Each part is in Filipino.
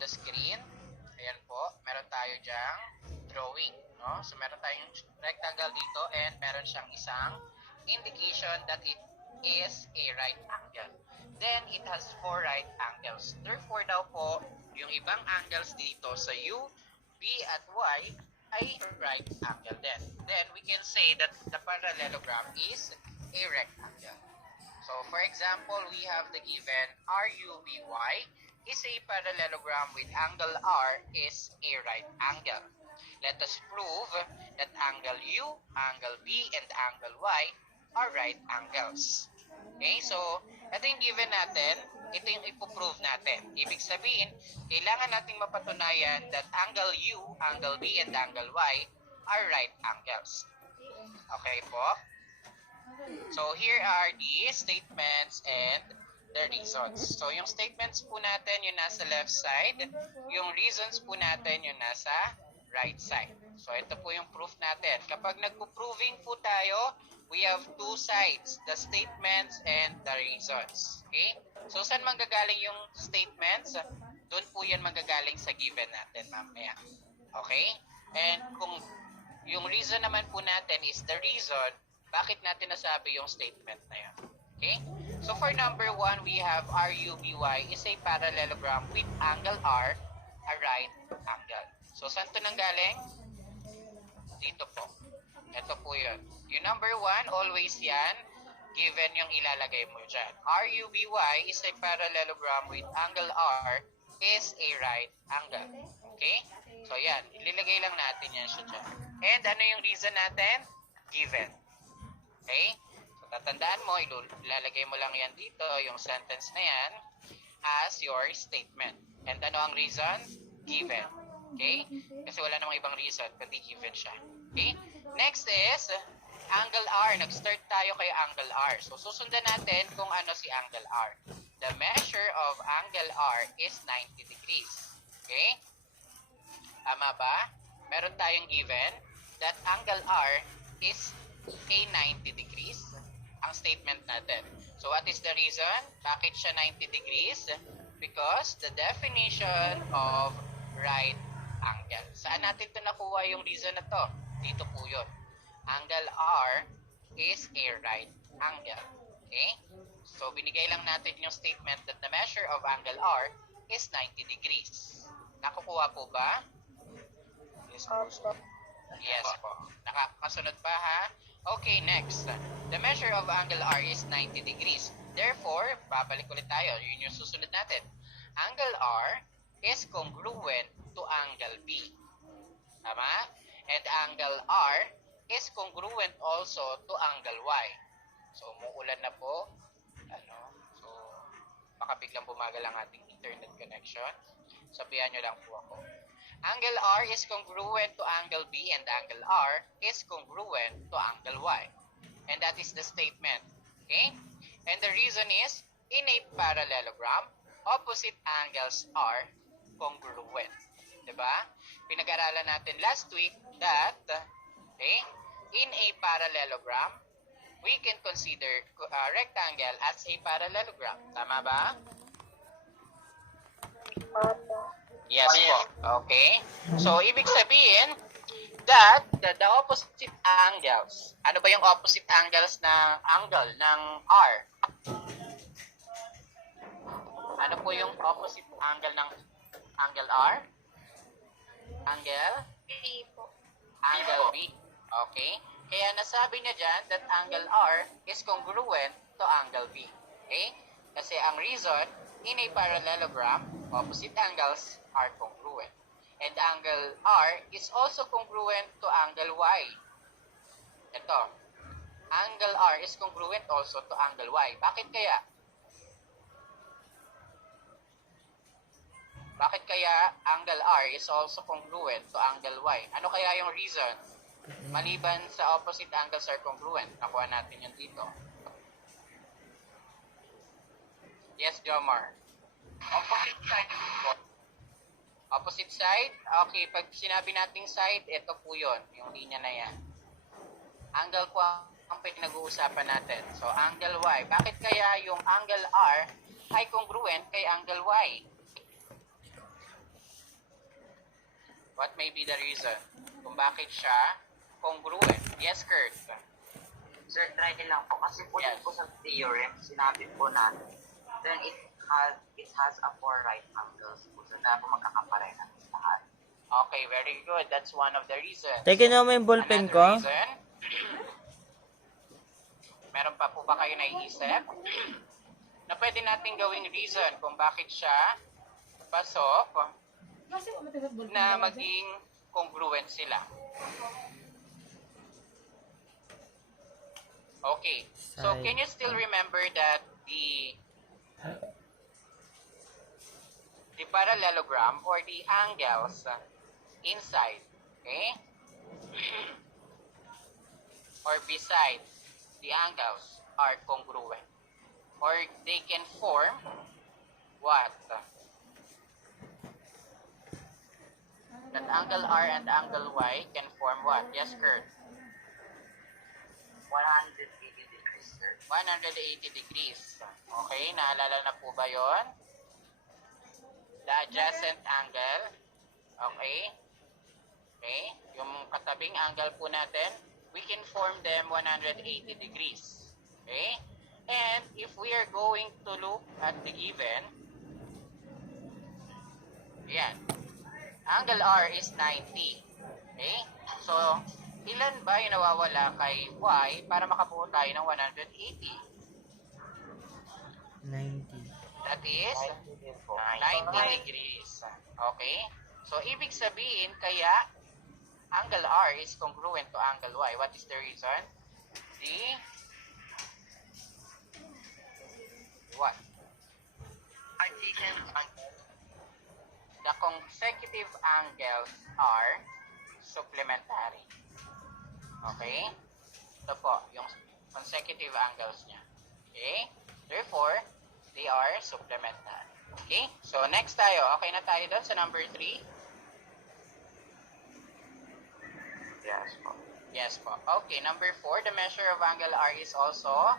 the screen. Ayan po, meron tayo dyang drawing, no? So meron tayong rectangle dito and meron siyang isang indication that it is a right angle. Then it has 4 right angles. Therefore daw po, yung ibang angles dito sa U, B at Y ay right angle din. Then we can say that the parallelogram is a rectangle. So for example, we have the given RUBY is a parallelogram with angle R is a right angle. Let us prove that angle U, angle B, and angle Y are right angles. Okay, so ito yung given natin, ito yung ipoprove natin. Ibig sabihin, kailangan nating mapatunayan that angle U, angle B, and angle Y are right angles. Okay po? So here are the statements and the reasons. So yung statements po natin yung nasa left side, yung reasons po natin yung nasa right side. So ito po yung proof natin. Kapag nagpo-proving po tayo, we have two sides, the statements and the reasons. Okay? So saan manggagaling yung statements? Doon po yan manggagaling sa given natin mamaya. Okay? And kung yung reason naman po natin is the reason, bakit natin nasabi yung statement na yan? Okay? So for number 1, we have RUBY is a parallelogram with angle R, a right angle. So saan to nanggaling? Dito po. Ito po yun. Yung number 1, always yan, given yung ilalagay mo dyan. RUBY is a parallelogram with angle R is a right angle. Okay? So yan, ililagay lang natin yan siya dyan. And ano yung reason natin? Given. Okay? So tatandaan mo, ilalagay mo lang yan dito, yung sentence na yan, as your statement. And ano ang reason? Given. Okay? Kasi wala namang ibang reason, kundi given siya. Okay? Next is, angle R. Nag-start tayo kay angle R. So, susundan natin kung ano si angle R. The measure of angle R is 90 degrees. Okay? Tama ba? Meron tayong given that angle R is a 90 degrees. Ang statement natin. So, what is the reason? Bakit siya 90 degrees? Because the definition of right angle. Saan natin ito nakuha yung reason na to? Dito po yun. Angle R is a right angle. Okay? So, binigay lang natin yung statement that the measure of angle R is 90 degrees. Nakukuha po ba? Yes po. Yes po. Nakakasunod pa ha? Okay, next. The measure of angle R is 90 degrees. Therefore, babalik ulit tayo. Yun yung susunod natin. Angle R is congruent to angle B. Tama? And angle R is congruent also to angle Y. So, umuulan na po. So, baka biglang bumagal ang ating internet connection. Sabihan nyo lang po ako. Angle R is congruent to angle B and angle R is congruent to angle Y. And that is the statement. Okay? And the reason is, in a parallelogram, opposite angles are congruent. Diba? Pinag-aralan natin last week that, okay, in a parallelogram, we can consider a rectangle as a parallelogram. Tama ba? Yes po. Okay. So, ibig sabihin that the opposite angles, ano ba yung opposite angles ng angle ng R? Ano po yung opposite angle ng angle R? Angle? B po. Angle B. Okay. Kaya nasabi niya dyan that angle R is congruent to angle B. Okay? Kasi ang reason, in a parallelogram, opposite angles are congruent. And angle R is also congruent to angle Y. Ito. Angle R is congruent also to angle Y. Bakit kaya? Bakit kaya angle R is also congruent to angle Y? Ano kaya yung reason? Maliban sa opposite angles are congruent. Nakuha natin yun dito. Yes, Jomar. Opposite side po. Opposite side? Okay, pag sinabi nating side, ito po yun. Yung linya na yan. Angle po ang pinag-uusapan natin. So, angle Y. Bakit kaya yung angle R ay congruent kay angle Y? What may be the reason kung bakit siya congruent? Yes, Kurt? Sir, try lang po. Kasi po Yes. po sa theorem, sinabi po natin, then it has a 4 right angles po. So, kaya po magkakaparehan lahat. Okay, very good. That's one of the reasons. Teka na mo yung ballpen ko. Another reason? Meron pa po ba kayo naiisip? Na pwede natin gawing reason kung bakit siya pasok na maging congruent sila. Okay. So, can you still remember that the parallelogram or the angles inside, okay, or beside the angles are congruent, or they can form what? That angle R and angle Y can form what? Yes, Kurt? 180 degrees, sir. 180 degrees. Okay, naalala na po ba yon? The adjacent angle. Okay? Okay? Yung katabing angle po natin, we can form them 180 degrees. Okay? And if we are going to look at the given, yan. Angle R is 90. Okay? So, ilan ba yung nawawala kay Y para makabuo tayo ng 180? 90. That is 90 degrees. Okay? So, ibig sabihin, kaya angle R is congruent to angle Y. What is the reason? What? The consecutive angles are supplementary. Okay? Ito po, yung consecutive angles niya. Okay? Therefore, they are supplementary. Okay? So, next tayo. Okay na tayo doon sa number 3? Yes po. Yes po. Okay, number 4, the measure of angle R is also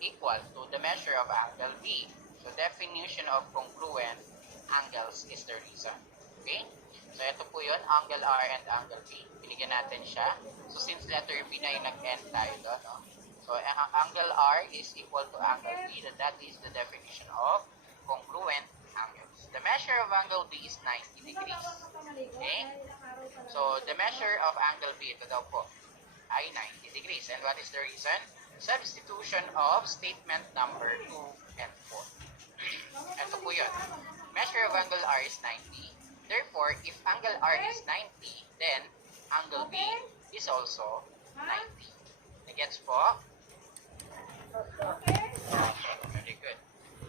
equal to the measure of angle B. So, definition of congruent angles is the reason. Okay? So, ito po yun, angle R and angle B. Binigyan natin siya. So, since letter B na yung nag-end tayo doon, no? So, angle R is equal to angle B. That is the definition of congruent angles. The measure of angle B is 90 degrees. Okay? So, the measure of angle B, ito daw po, ay 90 degrees. And what is the reason? Substitution of statement number 2 and 4. Ito po yun. Measure of angle R is 90. Therefore, if angle R is 90, then angle B is also 90. Nagets po? Very good.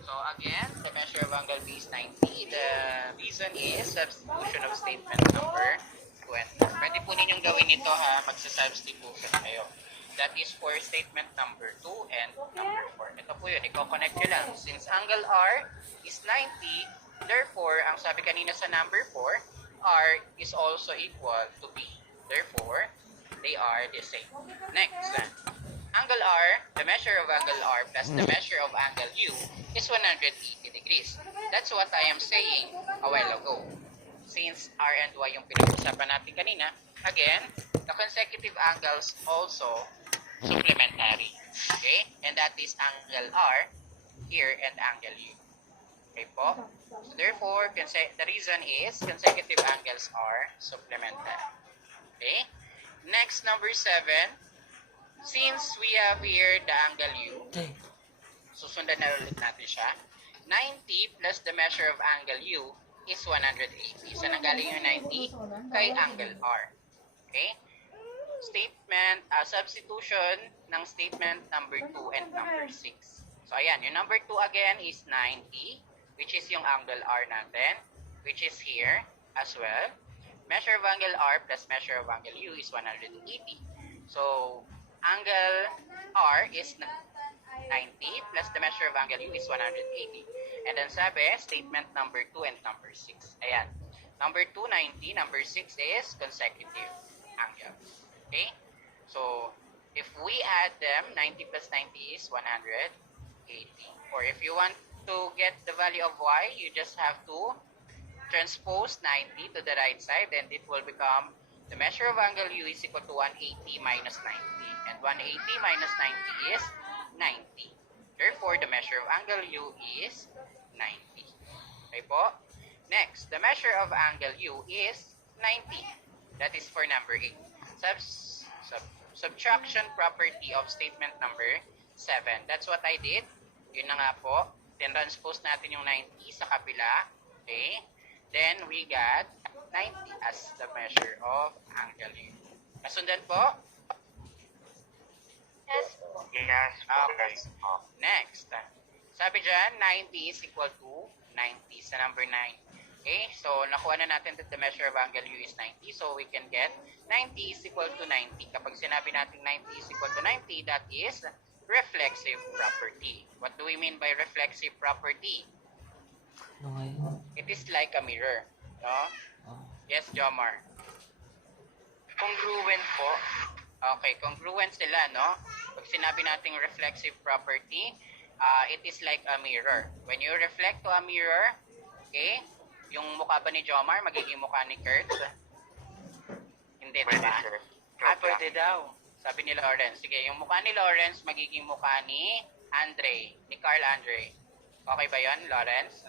So again, the measure of angle B is 90. The reason is substitution of statement number 20. Pwede po ninyong gawin ito ha, magsa-substitution kayo. That is for statement number 2 and number 4. Ito po yun, i-connect nyo lang. Since angle R is 90, therefore, ang sabi kanina sa number 4, R is also equal to B. Therefore, they are the same. Next, angle R, the measure of angle R plus the measure of angle U is 180 degrees. That's what I am saying a while ago. Since R and Y yung pinag-usapan natin kanina, again, the consecutive angles also supplementary. Okay? And that is angle R here and angle U. Okay po? So therefore, the reason is consecutive angles are supplementary. Okay? Next, number 7. Since we have here the angle U, susundan na ulit natin siya. 90 plus the measure of angle U is 180. So, nanggaling yung 90 kay angle R. Okay? Statement, substitution ng statement number 2 and number 6. So, ayan. Yung number 2 again is 90, which is yung angle R natin, which is here as well. Measure of angle R plus measure of angle U is 180. So, angle R is 90 plus the measure of angle U is 180. And then sabi, statement number 2 and number 6. Ayan. Number 2, 90. Number 6 is consecutive angles. Okay? So, if we add them, 90 plus 90 is 180. Or if you want to get the value of Y, you just have to transpose 90 to the right side, then it will become the measure of angle U is equal to 180 minus 90. And 180 minus 90 is 90. Therefore, the measure of angle U is 90. Okay po? Next, the measure of angle U is 90. That is for number 8. Subtraction property of statement number 7. That's what I did. Yun na nga po. Then, transpose natin yung 90 sa kabila. Okay? Then, we got 90 as the measure of angle U. Nasundan po? Yes. Okay. Next. Sabi dyan, 90 is equal to 90 sa number 9. Okay? So, nakuha na natin that the measure of angle U is 90. So, we can get 90 is equal to 90. Kapag sinabi natin 90 is equal to 90, that is reflexive property. What do we mean by reflexive property? Okay. It is like a mirror. No? Oh. Yes, Jomar? Congruent po. Okay, congruent sila, no? Pag sinabi nating reflexive property, it is like a mirror. When you reflect to a mirror, okay, yung mukha ba ni Jomar magiging mukha ni Kurt? Hindi, diba? Pwede daw. Sabi ni Lawrence. Sige, yung mukha ni Lawrence magiging mukha ni Andre, ni Carl Andre. Okay ba yon, Lawrence?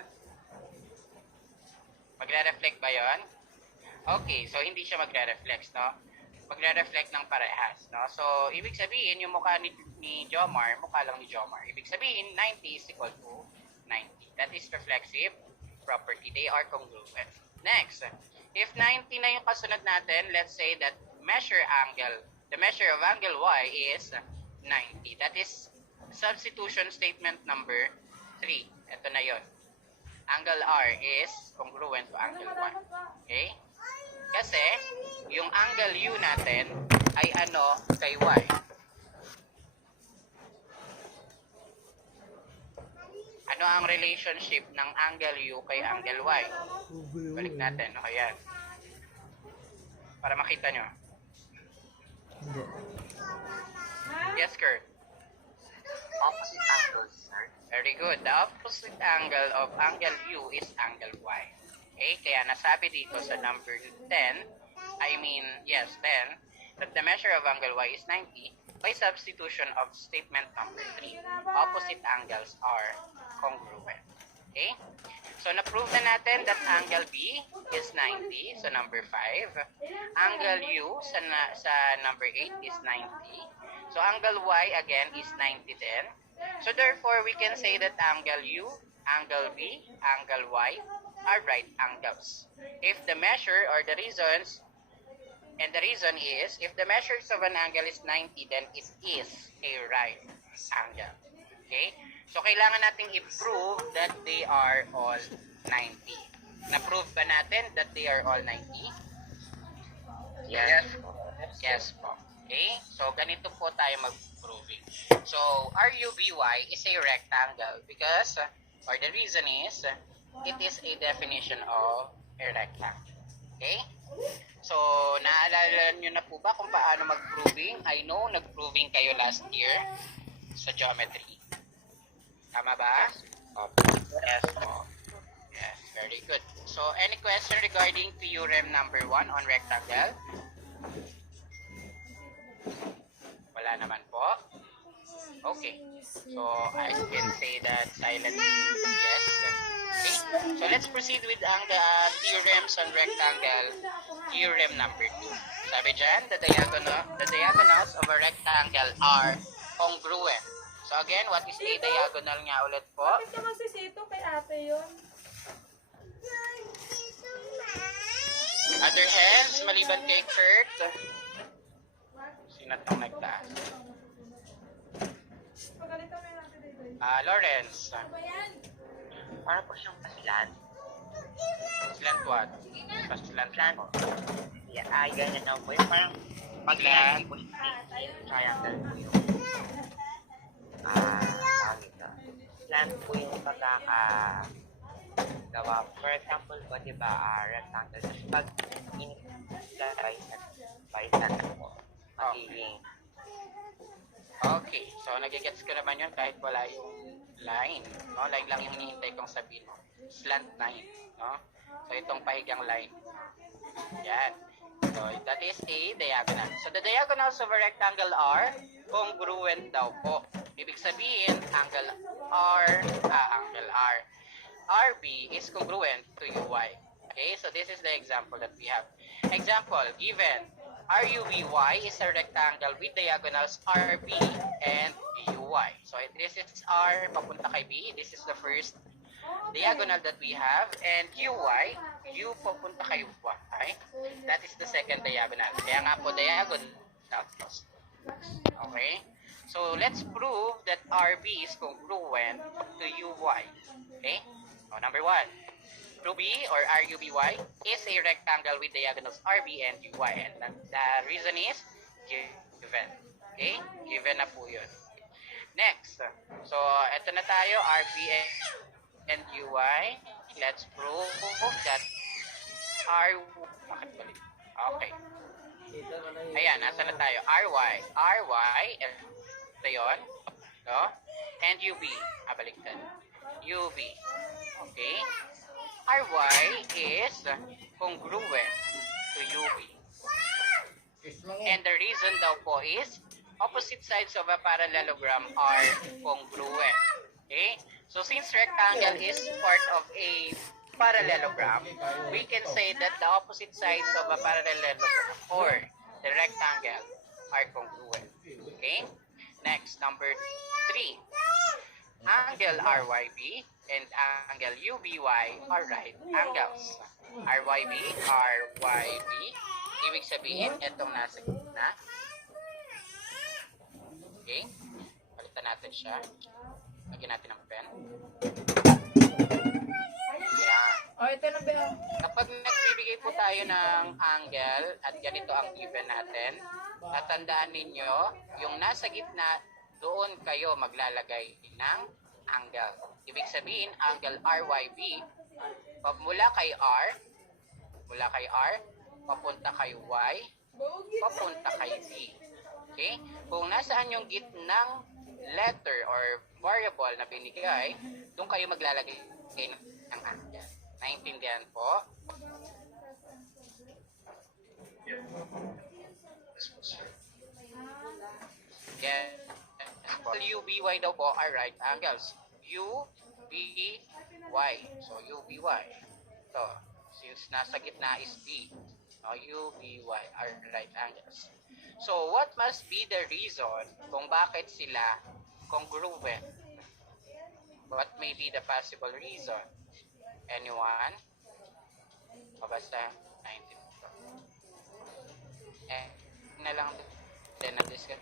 Magre-reflect ba yon? Okay, so hindi siya magre-reflect, no? Magre-reflect ng parehas, no? So, ibig sabihin, yung mukha ni Jomar, mukha lang ni Jomar. Ibig sabihin, 90 is equal to 90. That is reflexive property. They are congruent. Next, if 90 na yung kasunod natin, let's say that the measure of angle Y is 90. That is substitution statement number 3. Ito na yon. Angle R is congruent to angle Y. Okay? Kasi, yung angle U natin ay ano kay Y. Ano ang relationship ng angle U kay angle Y? Balik natin. O, yan. Para makita nyo. Hindi. Yes, Kurt. Opposite angles, sir. Very good. The opposite angle of angle U is angle Y. Okay? Kaya nasabi dito sa number 10, that the measure of angle Y is 90 by substitution of statement number 3. Opposite angles are congruent. Okay? So, na-prove na natin that angle B is 90, so number 5. Angle U sa number 8 is 90. So, angle Y again is 90 din. So, therefore, we can say that angle U, angle B, angle Y are right angles. If the measure or the reasons, and the reason is, if the measures of an angle is 90, then it is a right angle. Okay? So, kailangan nating i-prove that they are all 90. Na-prove ba natin that they are all 90? Yes. Yes po. Okay? So, ganito po tayo mag-proving. So, RUBY is a rectangle because, or the reason is, it is a definition of a rectangle. Okay? So, naalala nyo na po ba kung paano mag-proving? I know, nag-proving kayo last year sa geometry. Tama ba? Yes po. Yes, very good. So, any question regarding theorem number 1 on rectangle? Wala naman po. Okay. So, I can say that silently yes. Okay. So, let's proceed with ang theorems on rectangle. Theorem number 2. Sabi dyan, the diagonals of a rectangle are congruent. So, again, what is the diagonal nga ulit po? Bakit ka masisito kay ate yun? Other hands, maliban kay Kurt. Sino itong nagtaas? Pagalitan mo yung ate dito. Lawrence. Para po siyang paslan. Slant what? Paslant Slant. po. Yeah, ganyan na po. Yung parang pag-ilan po yung triangle po yung tawag ito. Slant po yung pagkakagawa. For example po, di ba, rectangle. Tapos pag in-bicep po, magiging Okay, so nagigets ko naman yun kahit wala yung line. No? Line lang yung hinihintay kong sabihin mo. Slant line. No? So itong pahigang line. Yan. So that is a diagonal. So the diagonals of a rectangle are congruent daw po. Ibig sabihin, angle R, RB is congruent to UY. Okay, so this is the example that we have. Example, given RUBY is a rectangle with diagonals RB and BUY. So this is R papunta kay B. This is the first diagonal that we have. And UY, U papunta kay Y. That is the second diagonal. Kaya nga po diagonal. Okay? So let's prove that RB is congruent to UY. Okay? So number 1. RUBY or RUBY is a rectangle with diagonals RB and UY. And the reason is given. Okay? Given na po yun. Next. So, eto na tayo. RB and UY. Let's prove that bakit balik? Okay. Ayan, nasa na tayo? RY, ito yun. No? And UB. Baliktad. UB. Okay? RY is congruent to UB. And the reason daw po is opposite sides of a parallelogram are congruent. Okay? So since rectangle is part of a parallelogram, we can say that the opposite sides of a parallelogram or the rectangle are congruent. Okay? Next, number 3. Angle RYB and angle UBY are right angles. RYB, ibig sabihin, itong nasa gitna. Okay? Palitan natin siya. Lagyan natin ng pen. Yan. Oh, ito na ba? Kapag nagbibigay po tayo ng angle at ganito ang given natin, tatandaan ninyo, yung nasa gitna, doon kayo maglalagay ng angle. Ibig sabihin, angle RYB, mula kay R, papunta kay Y, papunta kay B. Okay? Kung nasaan yung gitnang letter or variable na binigay, doon kayo maglalagay ng angle. Naintindihan po? Yes. UBY daw po are right angles. UBY. So, UBY. So, since nasa gitna is B, UBY are right angles. So, what must be the reason kung bakit sila congruent? What may be the possible reason? Anyone? O basta, 19. Na lang din na-discuss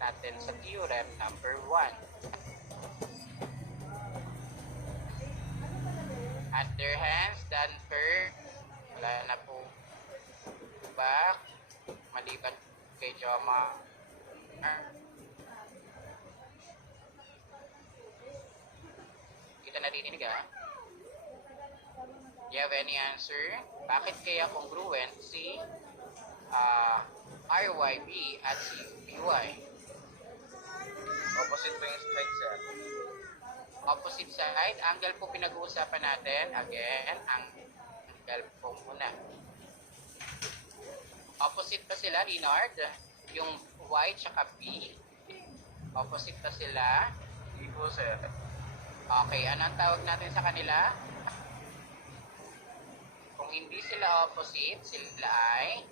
natin sa theorem number 1. Under hands done per, wala na po ba, maliban kay Joma. Kita narinig You have any answer? Bakit kaya congruent si RYB at si BY? Opposite po yung side, sir. Opposite side, angle po pinag-uusapan natin. Again, angle po muna. Opposite pa sila, Leonard? Yung Y tsaka B. Opposite pa sila? Hindi po, sir. Okay, anong tawag natin sa kanila? Kung hindi sila opposite, sila ay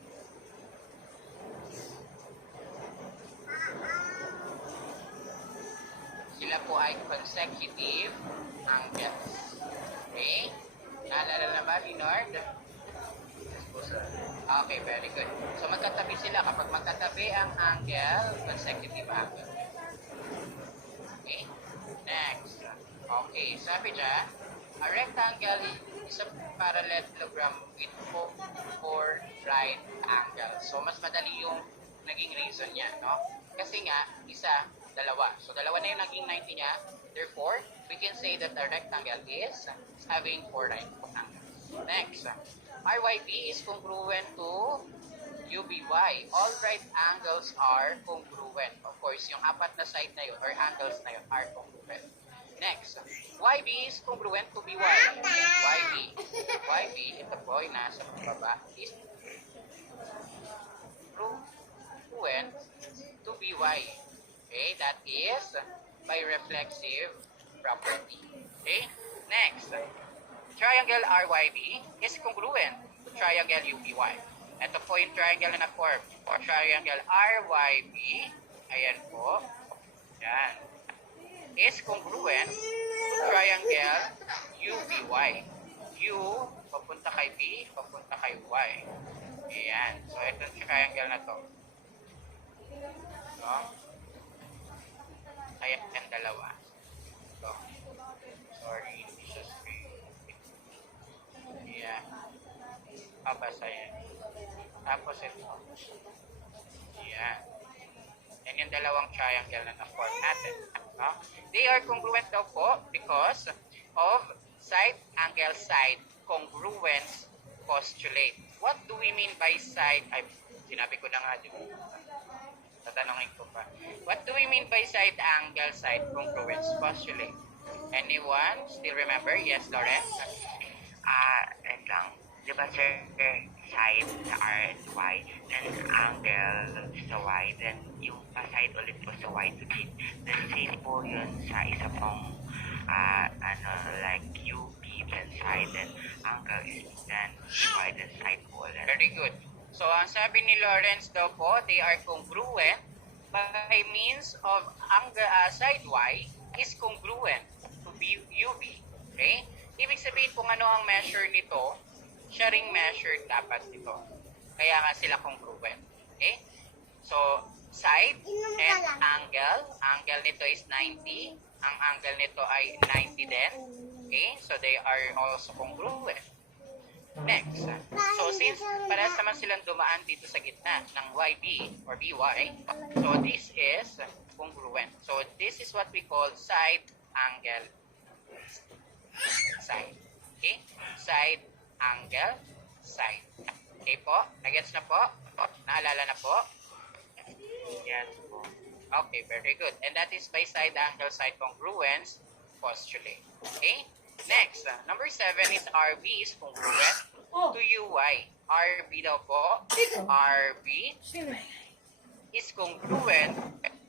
po ay consecutive angles. Okay? Naalala na ba, Leonard? Yes po, sir. Okay, very good. So magkatabi sila. Kapag magkatabi ang angle, consecutive angle. Okay? Next. Okay, sabi dyan, a rectangle is a parallelogram with four right angles. So mas madali yung naging reason niya, no? Kasi nga, isa, dalawa. So dalawa na yung naging 90 niya. Therefore, we can say that a rectangle is having four right angles. Next, RYB is congruent to UBY. All right angles are congruent. Of course, yung apat na side na yun or angles na yun are congruent. Next, YB is congruent to BY. YB, ito po, yung nasa baba, is congruent to BY. Okay, that is by reflexive property. Okay, next, triangle RYB is congruent to triangle UBY. Ito po yung triangle na form. Triangle RYB, ayan po, yan, is congruent to triangle UBY. U, papunta kay B, papunta kay Y. Ayan. So, itong triangle na to. No? Kaya yung dalawa. So, sorry, hindi siya straight. Ayan. Babasa yan. Tapos ito. Ayan. Yan yung dalawang triangle na na-form natin. No? They are congruent daw po because of side-angle-side congruence postulate. What do we mean by side? Ay, sinabi ko na nga, di ba? Tatanungin ko pa. What do we mean by side-angle-side congruence postulate? Anyone still remember? Yes, Lawrence? And lang. Di ba, sir, side sa R and Y, then angle sa Y, then yung pa-side ulit po sa Y to B. Then same po yun sa isa pong, like UB, then side, then angle is then Y, then side po ulit. Very good. So, ang sabi ni Lawrence daw po, they are congruent by means of side Y is congruent to UB. Okay? Ibig sabihin kung ano ang measure nito, siya ring measured dapat nito. Kaya nga sila congruent. Okay? So, side and angle. Angle nito is 90. Ang angle nito ay 90 din. Okay? So, they are also congruent. Next. So, since parehas naman silang dumaan dito sa gitna ng YB or BY, so this is congruent. So, this is what we call side angle side. Okay? Side angle side. Okay po? Nagets na po? Naalala na po? Yes po. Okay, very good. And that is by side angle side congruence postulate. Okay? Next, number 7 is RB is congruent to UY. RB daw po. RB is congruent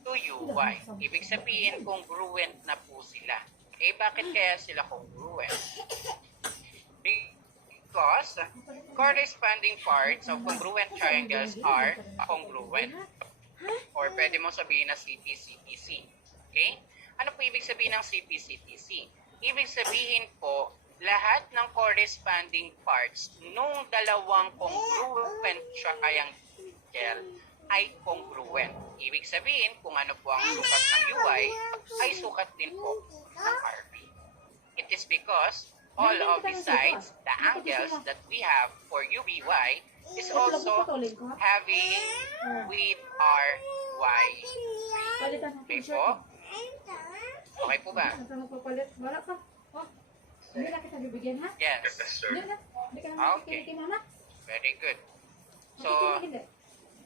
to UY. Ibig sabihin, congruent na po sila. Eh, bakit kaya sila congruent? Because corresponding parts of congruent triangles are congruent. Or pwede mo sabihin na CP-CTC. Okay? Ano po ibig sabihin ng CP-CTC? Ibig sabihin po, lahat ng corresponding parts nung dalawang congruent triangle ay congruent. Ibig sabihin, kung ano po ang sukat ng UI, ay sukat din po ng RB. It is because all of the sides, the angles that we have for UBY is also having with RY. Okay po? Okay po ba? Wala ka. Oh, hindi na kita bibigyan, ha? Yes. Hindi na. Hindi ka na Okay. kay mama. Very good. So, Hindi.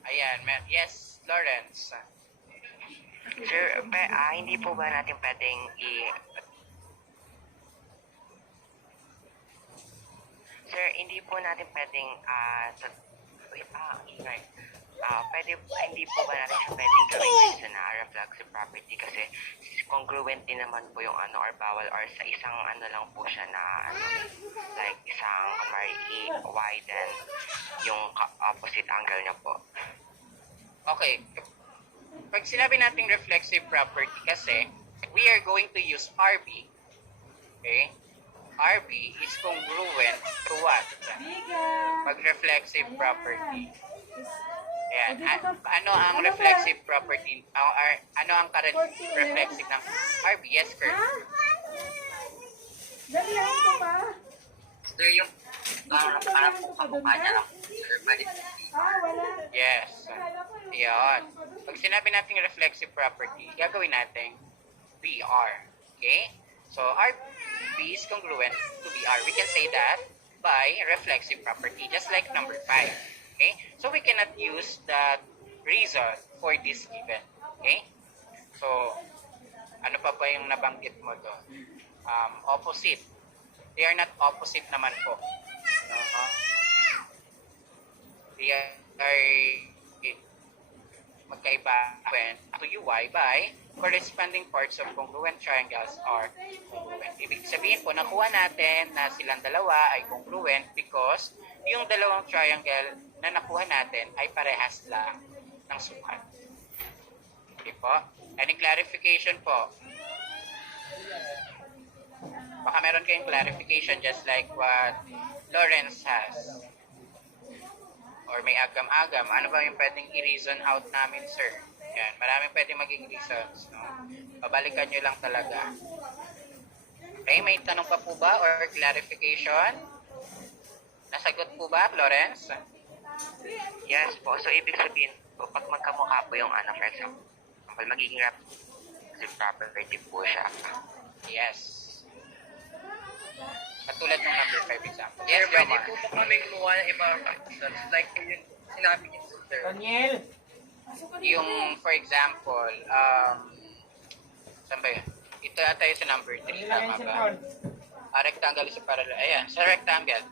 ayan. Yes, Lawrence. Sir, hindi po ba natin pwedeng Sir, hindi po natin pwedeng hindi po ba natin siya pwedeng gawin reason na reflexive property kasi congruent din naman po yung or bawal or sa isang lang po siya na like isang Y then yung opposite angle niya po. Okay. Pag sinabi nating reflexive property kasi, we are going to use RB. Okay? RB is congruent to what? Pag reflexive property. Ayan. Ano ang reflexive property? Ano ang current reflexive ng RB? Yes, Kurt. Dalihan ko pa. Sir, yung parang po kamukha niya lang. Sir, balik. Wala. Yes. Ayan. Pag sinabi nating reflexive property, gagawin natin BR. Okay? So, RB is congruent to BR. We can say that by reflexive property, just like number 5. Okay? So we cannot use that reason for this given. Okay? So, ano pa ba yung nabanggit mo doon? Opposite. They are not opposite naman po. No? They are magkaiba when to UI by corresponding parts of congruent triangles are congruent. Ibig sabihin po, nakuha natin na silang dalawa ay congruent because yung dalawang triangle na nakuha natin ay parehas lang ng sukat. Okay po? Any clarification po? Baka meron kayong clarification just like what Lawrence has. Or may agam-agam. Ano ba yung pwedeng i-reason out namin, sir? Yan. Maraming pwedeng maging reasons. No? Pabalikan nyo lang talaga. Okay, may tanong pa po ba or clarification? Nasagot po ba, Florence? Yes po. So, ibig sabihin po, pag magkamukha po yung ano, for example, magiging reflexive property po siya. Yes. Katulad ng number 5 example. Yes, Yes, pwede Jomar. po ba kami gumawa ng ibang reasons? Like yung sinabi niyo, sir. Daniel! Yung, for example, saan ba yun? Ito ata yung sa number 3, tama ba? Rectangle is parallel. Ayan, sa rectangle.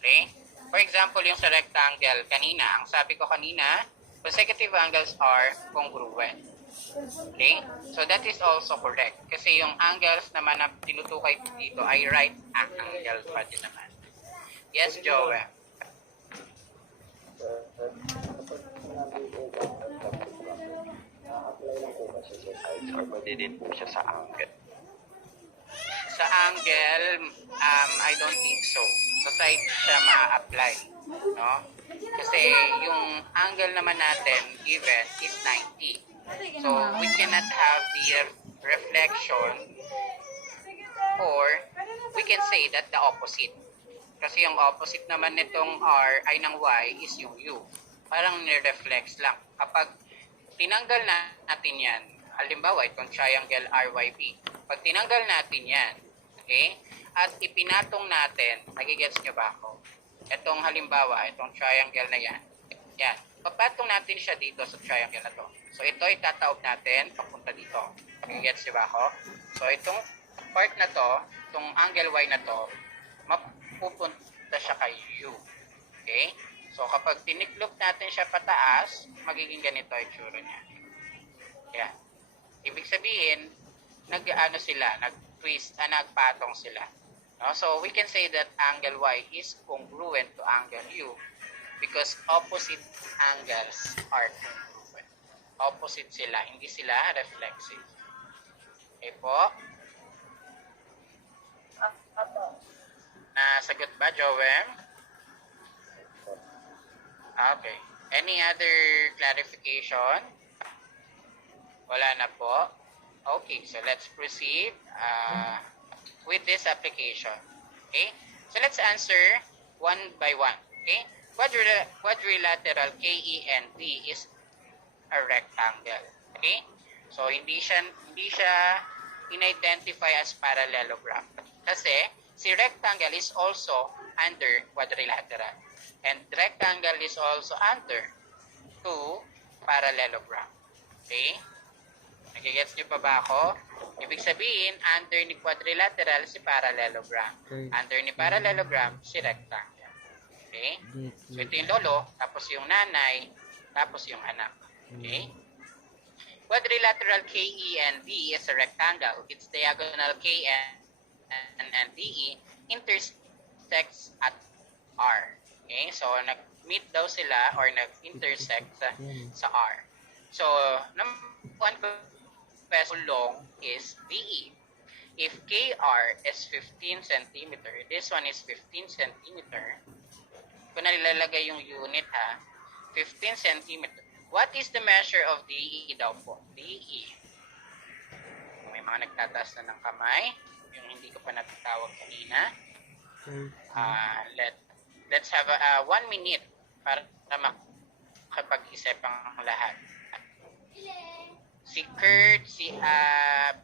Okay? For example, yung sa rectangle kanina, ang sabi ko kanina, consecutive angles are congruent. Okay? So that is also correct. Kasi yung angles naman na tinutukay dito ay right angle pa din naman. Yes, Joey. Or pwede din po siya sa angle. Sa angle, I don't think so. Sa side siya ma-apply. No? Kasi yung angle naman natin given is 90. So, we cannot have the reflection or we can say that the opposite. Kasi yung opposite naman nitong R ay ng Y is yung U. Parang nireflex lang. Kapag tinanggal natin yan, halimbawa itong triangle RYP, pag tinanggal natin yan, okay, at ipinatong natin, nagigets nyo ba ako? Itong halimbawa, itong triangle na yan, yan, papatong natin siya dito sa triangle na to. So ito ay tataob natin papunta dito. Nagigets nyo ba ako? So itong part na to, itong angle Y na to, mapupunta siya kay U. Okay? So kapag tiniklop natin siya pataas, magiging ganito ay tsura niya. Yan. Ibig sabihin, nag-ano sila, nag-twist, nagpatong sila. No? So we can say that angle Y is congruent to angle U because opposite angles are congruent. Opposite sila, hindi sila reflexive. Okay po? Sagot ba, Joem? Okay. Any other clarification? Wala na po. Okay, so let's proceed with this application. Okay? So let's answer one by one. Okay? Quadrilateral KEND is a rectangle. Okay? So hindi siya in-identify as parallelogram. Kasi si rectangle is also under quadrilateral. And rectangle is also under two parallelogram. Okay? Nagigets niyo pa ba ako? Ibig sabihin, under ni quadrilateral si parallelogram. Under ni parallelogram si rectangle. Okay? So ito yung lolo, tapos yung nanay, tapos yung anak. Okay? Quadrilateral KEND is a rectangle. Its diagonal KN and DE intersects at R. Okay? So, nag-meet daw sila or nag-intersect sa R. So, number one question long is DE. If KR is 15 cm, this one is 15 cm. Kung nilalagay yung unit ha, 15 cm. What is the measure of DE daw po? DE. May mga nagtataas na ng kamay. Yung hindi ko pa natatawag kanina. Let's have 1 minute para makapag-isip ang lahat. Si Kurt, si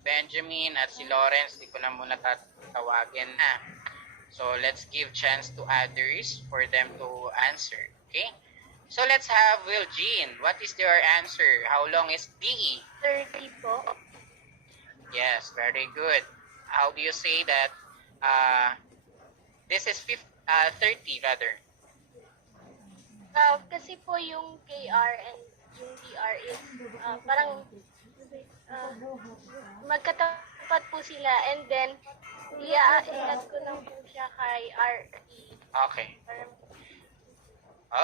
Benjamin, at si Lawrence, di ko na muna tatawagin na. So let's give chance to others for them to answer. Okay? So let's have Will Jean. What is your answer? How long is DE? 30 po. Yes, very good. How do you say that? This is 30 rather. Kasi po yung KR and yung DR is parang magkatapat po sila, and then i-add ko lang po siya kay RE. Okay.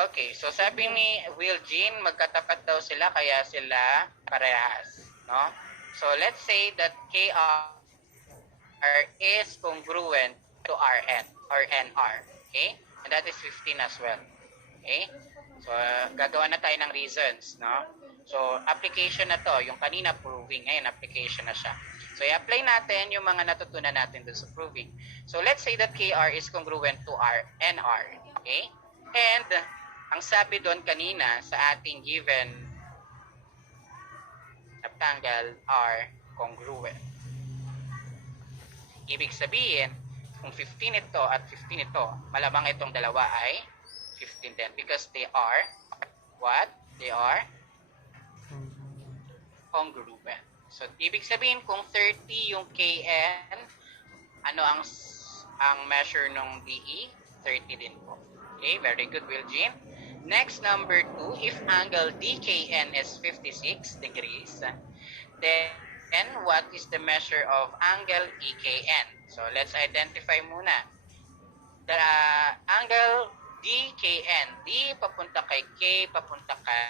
Okay, so sabi ni Will Jean, magkatapat daw sila kaya sila parehas, no? So let's say that KR is congruent to RN or NR, okay? And that is 15 as well. Okay? So gagawa na tayo ng reasons, no? So application na to, yung kanina proving, ngayon application na siya. So i-apply natin yung mga natutunan natin dun sa proving. So let's say that KR is congruent to NR, okay? And ang sabi doon kanina sa ating given rectangle are congruent. Ibig sabihin, kung 15 ito at 15 ito, malamang itong dalawa ay 15 din because they are what? They are congruent. So ibig sabihin kung 30 yung KN, ano ang measure ng DE? 30 din po. Okay, very good, Will Jean. Next, number 2, if angle DKN is 56 degrees, then what is the measure of angle EKN? So let's identify muna. The angle DKN, D papunta kay K, papunta kay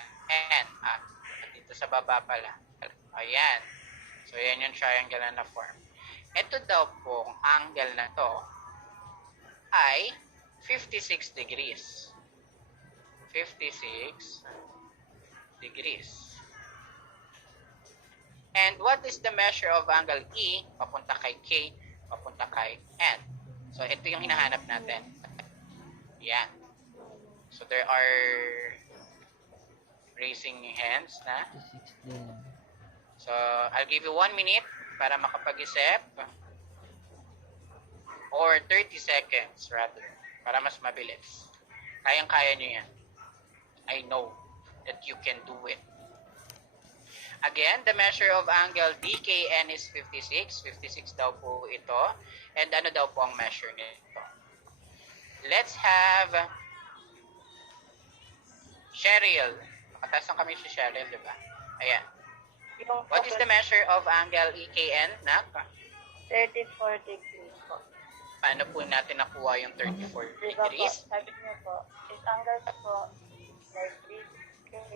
N. Dito sa baba pala. Ayan. So yan yung triangle na form. Ito daw pong angle na to ay 56 degrees. 56 degrees. And what is the measure of angle E papunta kay K, papunta kay N? So ito yung hinahanap natin. Yan. So there are raising hands na. 56 din. So I'll give you 1 minute para makapag-isip. Or 30 seconds rather. Para mas mabilis. Kayang-kaya nyo yan. I know that you can do it. Again, the measure of angle DKN is 56. 56 daw po ito. And ano daw po ang measure nito? Let's have Cheryl. Mataas ang kami si Cheryl, di ba? Ayan. What is the measure of angle EKN, Nak? 34 degrees po. Paano po natin nakuha yung 34 Diba po, degrees? sabi niyo po, if angle po, like this, and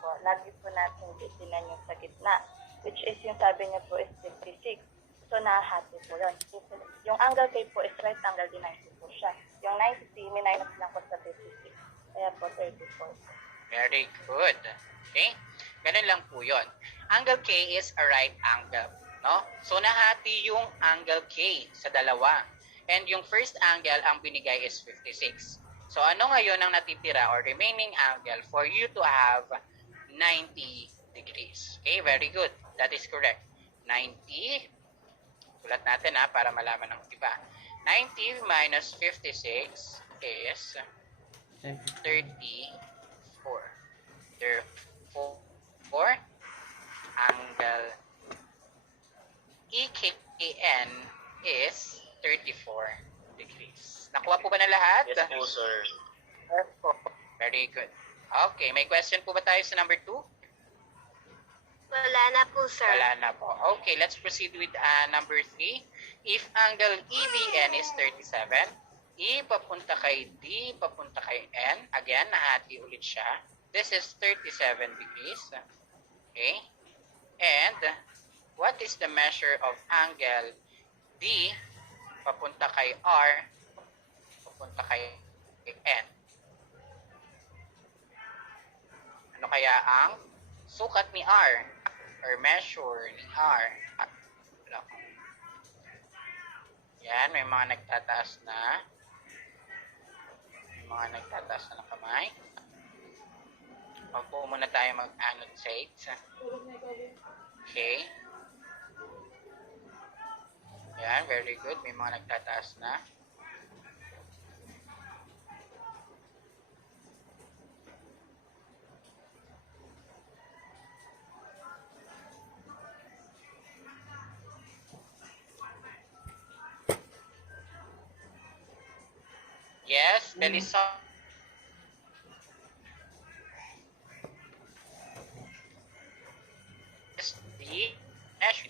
po, lagi po natin titinan yung sa gitna. Which is yung sabi niyo po is 56. So, nahati po yun. Yung angle K po is right angle din 90 po siya. Yung 90, minus lang po sa 56. Kaya po 34. Very good. Okay? Ganun lang po yun. Angle K is a right angle. No? So, nahati yung angle K sa dalawa. And yung first angle, ang binigay is 56. So, ano ngayon ang natitira or remaining angle for you to have 90 degrees? Okay, very good. That is correct. 90, sulat natin para malaman ng iba. 90 minus 56 is 34. Therefore, angle EKN is 34 degrees. Nakuha po ba na lahat? Yes po, sir. Yes po. Very good. Okay, may question po ba tayo sa number 2? Wala na po, sir. Wala na po. Okay, let's proceed with number 3. If angle EBN is 37, E papunta kay D, papunta kay N. Again, nahati ulit siya. This is 37 degrees. Okay? And what is the measure of angle D papunta kay R, papunta kay N? Ano kaya ang sukat ni R or measure ni R? Yan, may mga nagtataas na. May mga nagtataas na ng kamay. Magpo muna tayo mag-annotate. Okay. Yan, very good. May mga nagtataas na. Yes, Belisol. The measure.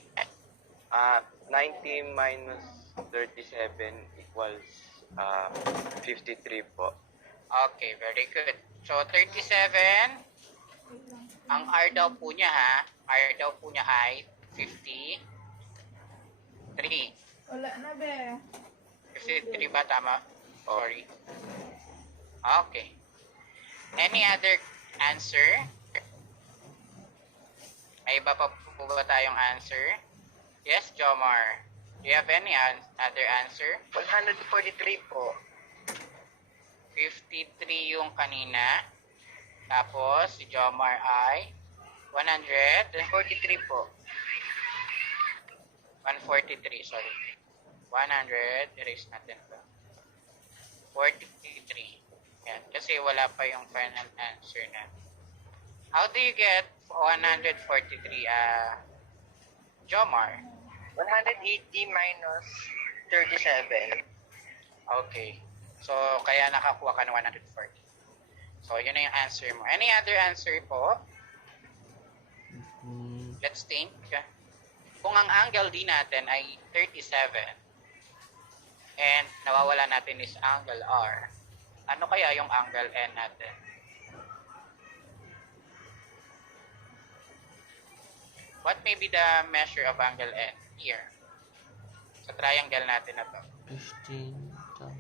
90 minus 37 equals 53 po. Okay, very good. So, 37, ang R daw po niya R daw po niya ay 53. Wala na, be. 53 ba? Tama? Sorry. Okay. Any other answer? May iba pa po ba tayong answer? Yes, Jomar. Do you have any other answer? 143 po. 53 yung kanina. Tapos, si Jomar ay 100. 43 po. 143, sorry. 100, erase natin ba? 43. Yan, kasi wala pa yung final answer na. How do you get 143, Jomar? 180 minus 37. Okay. So, kaya nakakuha ka ng 140. So, yun na yung answer mo. Any other answer po? Let's think. Kung ang angle D natin ay 37 and nawawala natin is angle R, ano kaya yung angle N natin? What may be the measure of angle N here? Sa triangle natin na to. 15. Okay.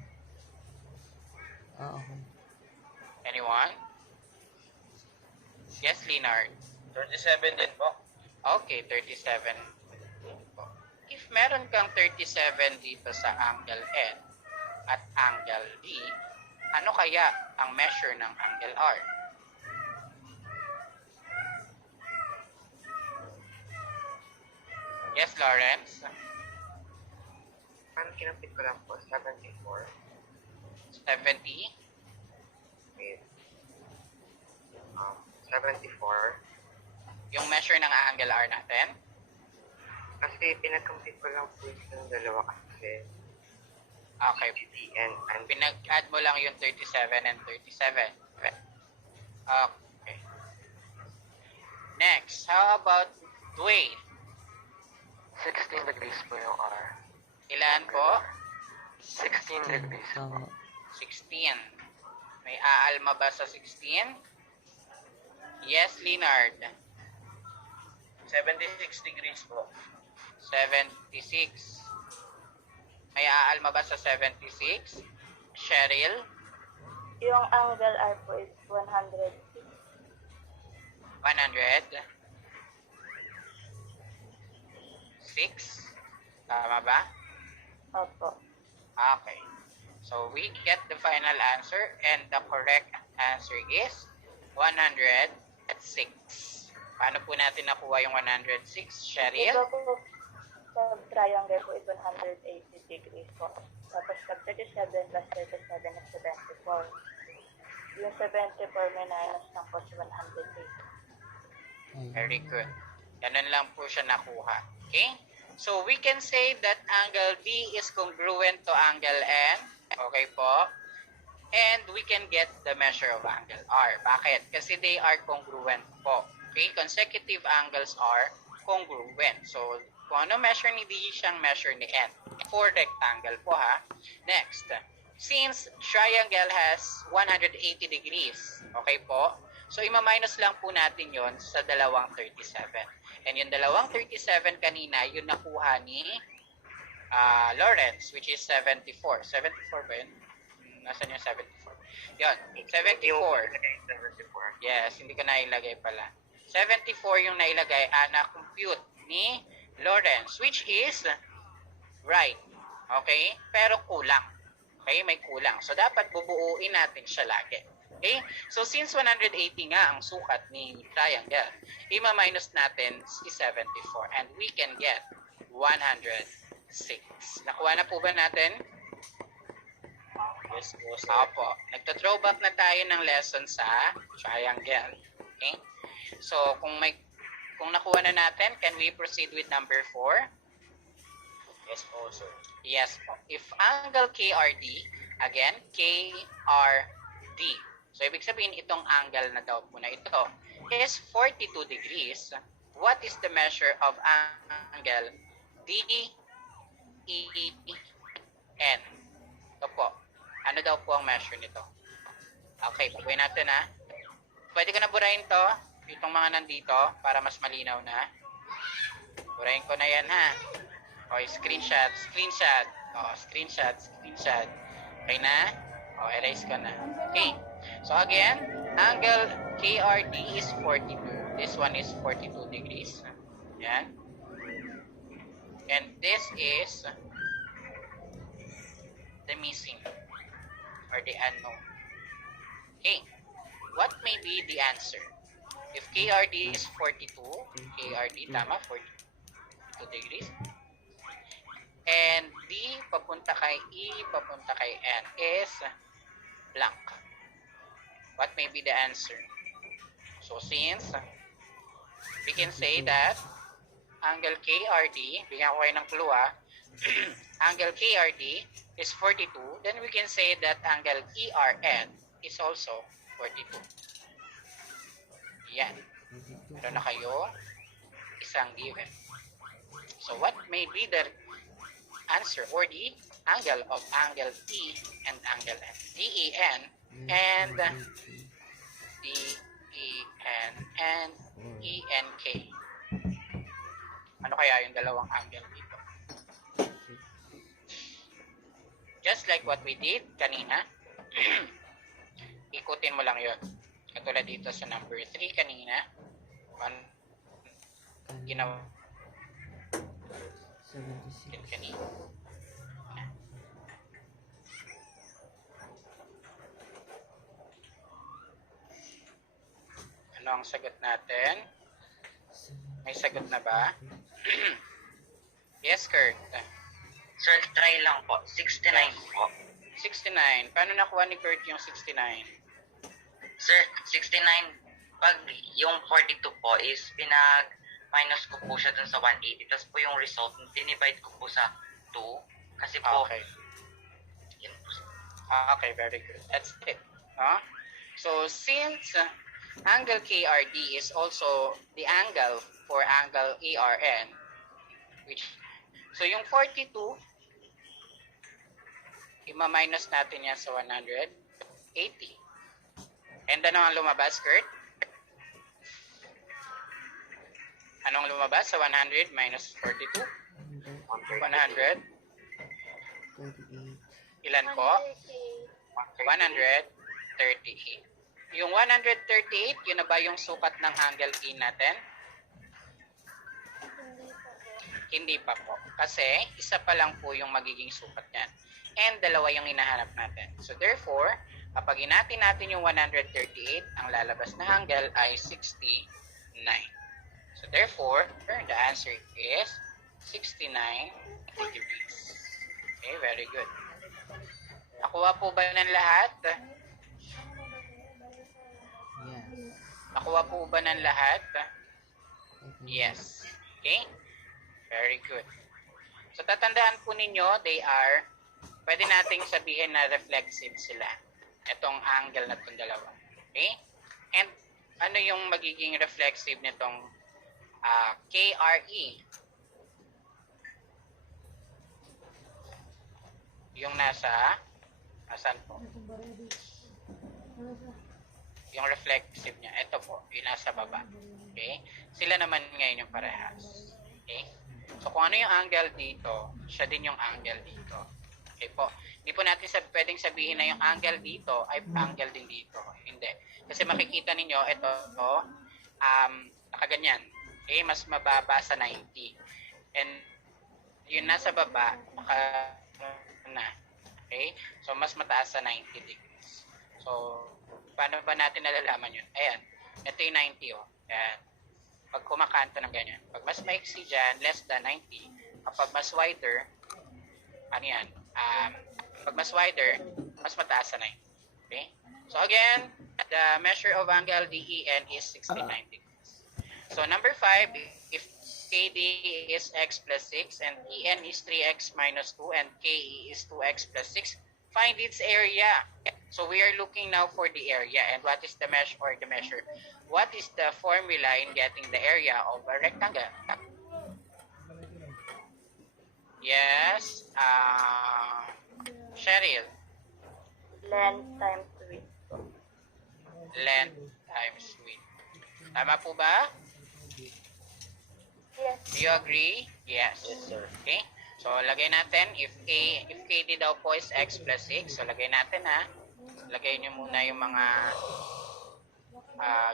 Anyone? Yes, Leonard. 37 din po. Okay, 37. If meron kang 37 dito sa angle N at angle D, ano kaya ang measure ng angle R? Yes, Lawrence? Parang kinapit ko lang po, 74. 70? Wait. 74. Yung measure ng angle R natin? Kasi pinag-compute ko lang po yung dalawa kasi. Okay. And Pinag-add mo lang yung 37 and 37. Okay. Next, how about Dwayne? 16 degrees po yung R. Ilan po? 16 degrees po. Tama. 16. May aalma ba sa 16? Yes, Leonard. 76 degrees po. 76. May aalma ba sa 76? Cheryl? Yung angle R po is 106. 100? 6? Tama ba? Opo. Okay. So, we get the final answer and the correct answer is 106. Paano po natin nakuha yung 106, Cheryl? Ito po sa triangle po is 180 degrees po. Tapos pag 37 plus 37 is 74. Yung 74 may minus ng po is 180. Very good. Ganun lang po siya nakuha. Okay? So, we can say that angle D is congruent to angle N. Okay po? And we can get the measure of angle R. Bakit? Kasi they are congruent po. Okay? Consecutive angles are congruent. So, kung ano measure ni D, siyang measure ni N. For rectangle po ha. Next. Since triangle has 180 degrees. Okay po? So, ima-minus lang po natin yon sa dalawang 37. And yung dalawang 37 kanina, yun nakuha ni Lawrence, which is 74. 74 ba yun? Nasaan yung 74? Yun, 74. 74. Yes, hindi ko nailagay pala. 74 yung nailagay, na-compute ni Lawrence, which is right. Okay? Pero kulang. Okay? May kulang. So, dapat bubuuin natin siya lagi. Okay? So, since 180 nga ang sukat ni triangle, ima-minus natin si 74 and we can get 106. 6. Nakuha na po ba natin? Yes po, sir. Opo. Nagta-throwback na tayo ng lesson sa triangle. Okay? So, kung nakuha na natin, can we proceed with number 4? Yes po, sir. Yes po. If angle KRD, again, KRD. So, ibig sabihin, itong angle na daw po na ito is 42 degrees. What is the measure of angle DEN? Ito po. Ano daw po ang measure nito? Okay, baguhin natin ha. Pwede ko na burahin to, itong mga nandito, para mas malinaw na. Burahin ko na yan ha. O, screenshot. O, screenshot. Okay na? O, erase ko na. Okay. So again, angle KRD is 42. This one is 42 degrees. Yan. And this is the missing or the unknown. Okay. What may be the answer? If KRD is 42, KRD, tama, 42 degrees. And D, papunta kay E, papunta kay N, is blank. What may be the answer? So, since we can say that angle KRD, bigyan ko kayo ng clue angle KRD is 42, then we can say that angle ERN is also 42. Yan. Meron na kayo isang given. So, what may be the answer or the angle of angle E and angle N? DEN and DEN and ENK. Ano kaya yung dalawang angle dito? Just like what we did kanina, ikutin mo lang yon. Katulad dito sa number 3 kanina, ginawa 76. kanina. Ano ang sagot natin? May sagot na ba? Yes, Kurt. Sir, try lang po. 69 po. 69. Paano nakuha ni Kurt yung 69? Sir, 69, pag yung 42 po is pinag-minus ko po siya dun sa 180. Tapos po yung result, dinivide ko po sa 2. Kasi po, Okay. yun po. Okay, very good. That's it. So, since angle KRD is also the angle for angle ERN, so yung 42, ima-minus natin yan sa 180. And ano ang lumabas, Kurt? Anong lumabas sa 100 minus 42? 100. 38. Ilan po? 138. Yung 138, yun na ba yung sukat ng angle E natin? Hindi pa po. Kasi, isa pa lang po yung magiging sukat niyan. And dalawa yung hinahanap natin. So, therefore, kapag inatin natin yung 138, ang lalabas na angle ay 69. So, therefore, the answer is 69 degrees. Okay, very good. Nakuha po ba ng lahat? Yes. Nakuha po ba ng lahat? Yes. Okay? Very good. So, tatandaan po ninyo, they are, pwede nating sabihin na reflexive sila. Itong angle na itong dalawa. Okay? And, ano yung magiging reflexive nitong KRE? Yung nasaan po? Yung reflexive niya, ito po, yung nasa baba. Okay? Sila naman ngayon yung parehas. Okay? So, kung ano yung angle dito, siya din yung angle dito. Okay po. Hindi po natin pwedeng sabihin na yung angle dito ay angle din dito. Hindi. Kasi makikita ninyo, ito, nakaganyan. Okay? Mas mababa sa 90. And, yung nasa baba, na. Okay? So, mas mataas sa 90 degrees. So, paano ba natin nalalaman yun? Ayan. Ito yung 90, oh. Ayan. Pag kumakanto ng ganyan. Pag mas maiksi dyan, less than 90. Kapag mas wider, ano yan, pag mas wider, mas mataas na yun. Okay? So again, the measure of angle DEN is 69 degrees. So number 5, if KD is x plus 6 and EN is 3x minus 2 and KE is 2x plus 6, find its area. So we are looking now for the area. And what is the measure or the measure? What is the formula in getting the area of a rectangle? Yes, Cheryl. Length times width po. Length times width. Tama po ba? Yes. Do you agree? Yes. Yes, sir. Okay. So, lagay natin, if KD daw po is x plus 6, so lagay natin lagay nyo muna yung mga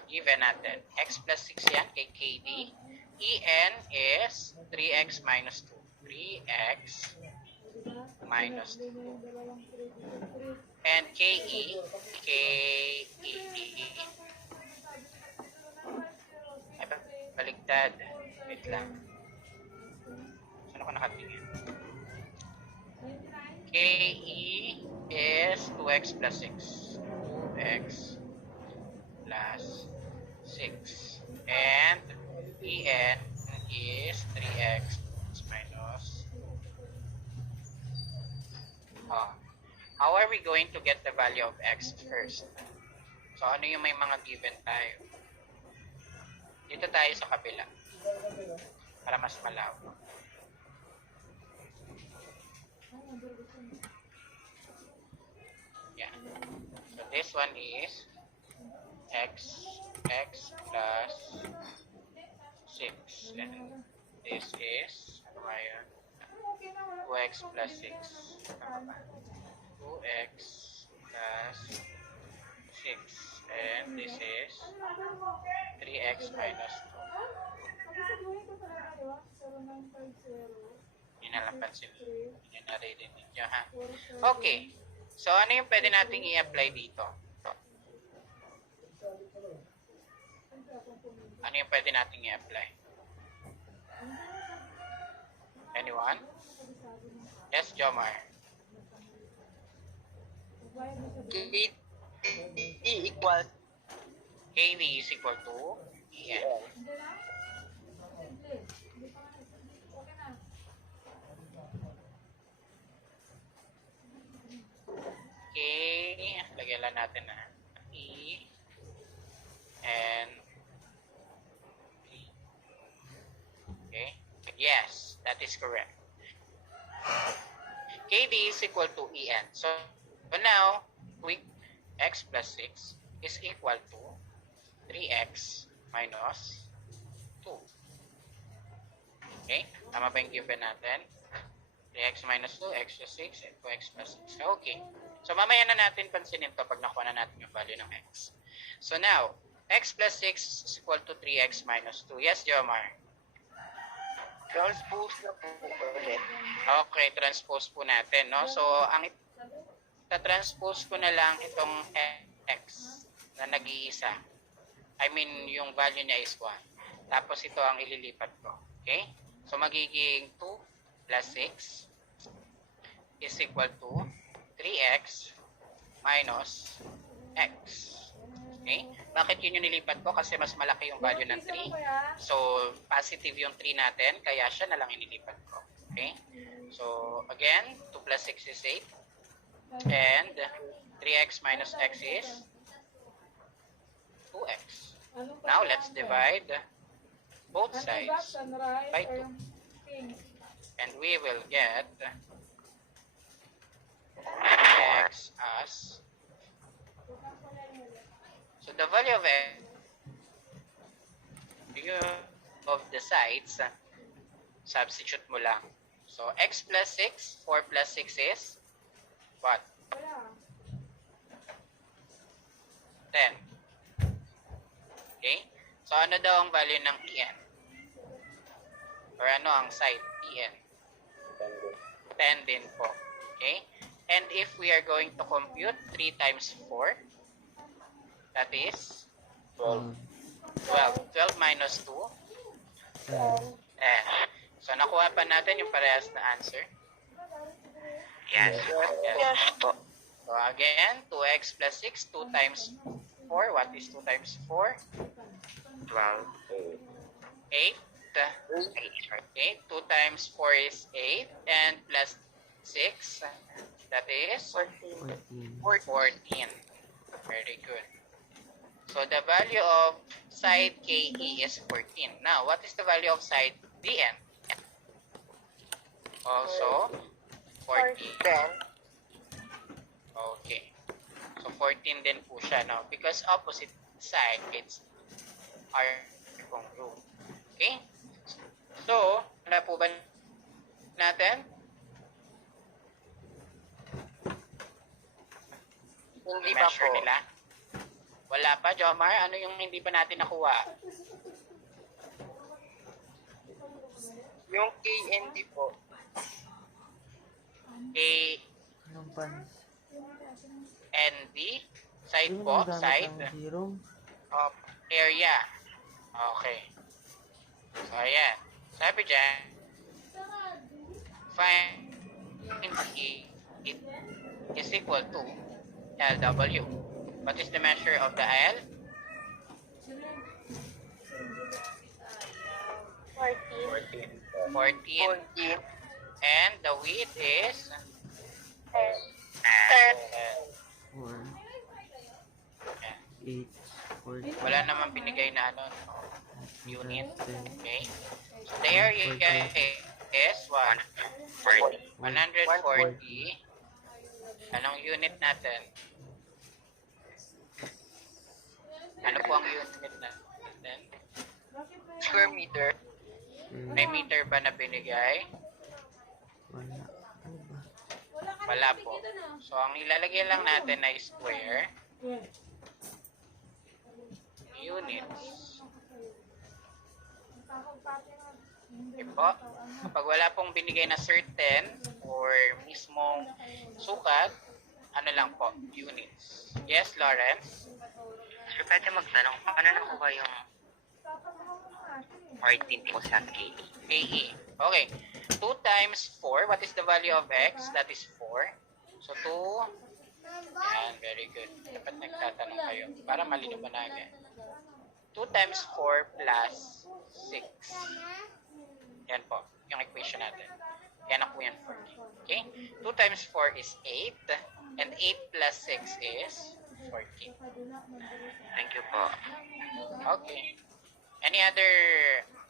given natin. X plus 6 yan kay KD. EN is 3x minus 2. 3x minus 2. And KE, ay, baligtad. Wait lang. Saan ako nakatingin? KE is 2x plus 6. 2x plus 6. And EN is 3x minus 2. How are we going to get the value of x first? So, ano yung may mga given tayo? Dito tayo sa kabila. Para mas malawak. Yeah. So this one is x plus 6. And this is, ano ba yun? 2x plus 6. Tama ba? 2x plus 6. And this is 3x minus 2. Yun na lang pansin. Yun na rin ninyo, ha? Okay. So, ano yung pwede nating i-apply dito? Ano yung pwede nating i-apply? Anyone? Yes, Jomar. KD equals KV is equal to EN. Okay, lagyan lang natin na E and P. Okay, yes, that is correct. KD is equal to EN. So now, x plus 6 is equal to 3x minus 2. Okay, tama ba yung given natin? 3x minus 2, x plus 6, and 2x plus 6. Okay. So, mamaya na natin pansinin to pag nakuha na natin yung value ng x. So, now, x plus 6 is equal to 3x minus 2. Yes, Jomar? transpose na po ulit. Okay, transpose po natin, no? So, ang transpose ko na lang itong x na nag-iisa. I mean, yung value niya is 1. Tapos, ito ang ililipat ko. Okay? So, magiging 2 plus 6 is equal to 3x minus x. Okay? Bakit yun yung nilipat ko? Kasi mas malaki yung value ng 3. So, positive yung 3 natin, kaya siya na lang inilipat ko. Okay? So, again, 2 plus 6 is 8. And 3x minus x is 2x. Now, let's divide both sides by 2. And we will get x as, so the value of the sides, substitute mo lang. So x plus 6, 4 plus 6 is what? 10. Okay? So ano daw ang value ng en? Or ano ang side en? 10 din po. Okay? And if we are going to compute 3 times 4, that is 12. 12 minus 2, 10. So, nakuha pa natin yung parehas na answer. Yes. Yes po. So again, 2x plus 6, 2 times 4. What is 2 times 4? 12. 8. 8. 2 times 4 is 8. And plus 6, that is 14. 14. 14. Very good. So the value of side KE is 14. Now, what is the value of side DN? Also 14. Okay. So 14 din po siya, no? Because opposite sides are congruent. Okay? So, wala po ba natin? Hindi pa I-measure po. nila? Wala pa, Jomar? Ano yung hindi pa natin nakuha? Yung KND po. A, Anong pan? N, D. Side Di po, mo nagamit side. ang zero? Area. Okay. So, ayan. Sabi dyan, find E is equal to LW. What is the measure of the L? 14. 14. And the width is 10. 4, Ayan. 8, 14. Wala naman binigay na ano, unit. 10, Okay? So, the area is 140. Anong unit natin? Ano po ang unit natin? Square meter. May meter ba na binigay? Wala. Ano ba? Wala po. So, ang ilalagay lang natin ay square units. Okay po. Kapag wala pong binigay na certain or mismong sukat, ano lang po, units. Yes, Lawrence? Sir, pwede magtanong, paano nakuha yung 14 po sa KE? KE. Okay. 2 times 4, what is the value of x? That is 4. So, 2. Yan, very good. Dapat nagtatanong kayo para malinaw-banagin. 2 times 4 plus 6. Yan po, yung equation natin. Yan ang po yan for me. Okay? 2 times 4 is 8. And 8 plus 6 is 14. Thank you po. Okay. Any other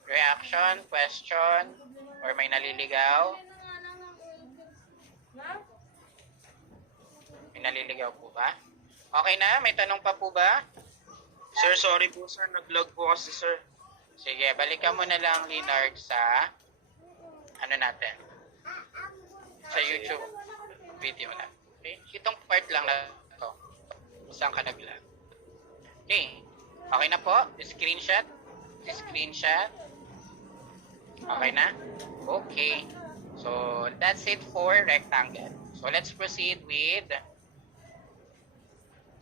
reaction, question, or may naliligaw? May naliligaw po ba? Okay na? May tanong pa po ba? Sir, sorry po sir. Nag-log po kasi sir. Sige, balikan mo na lang, Leonard, sa ano natin? Sa YouTube video na. Okay? Itong part lang na ito. Saan ka nag-log? Okay. Okay na po? Screenshot? Screenshot? Okay na? Okay. So, that's it for rectangle. So, let's proceed with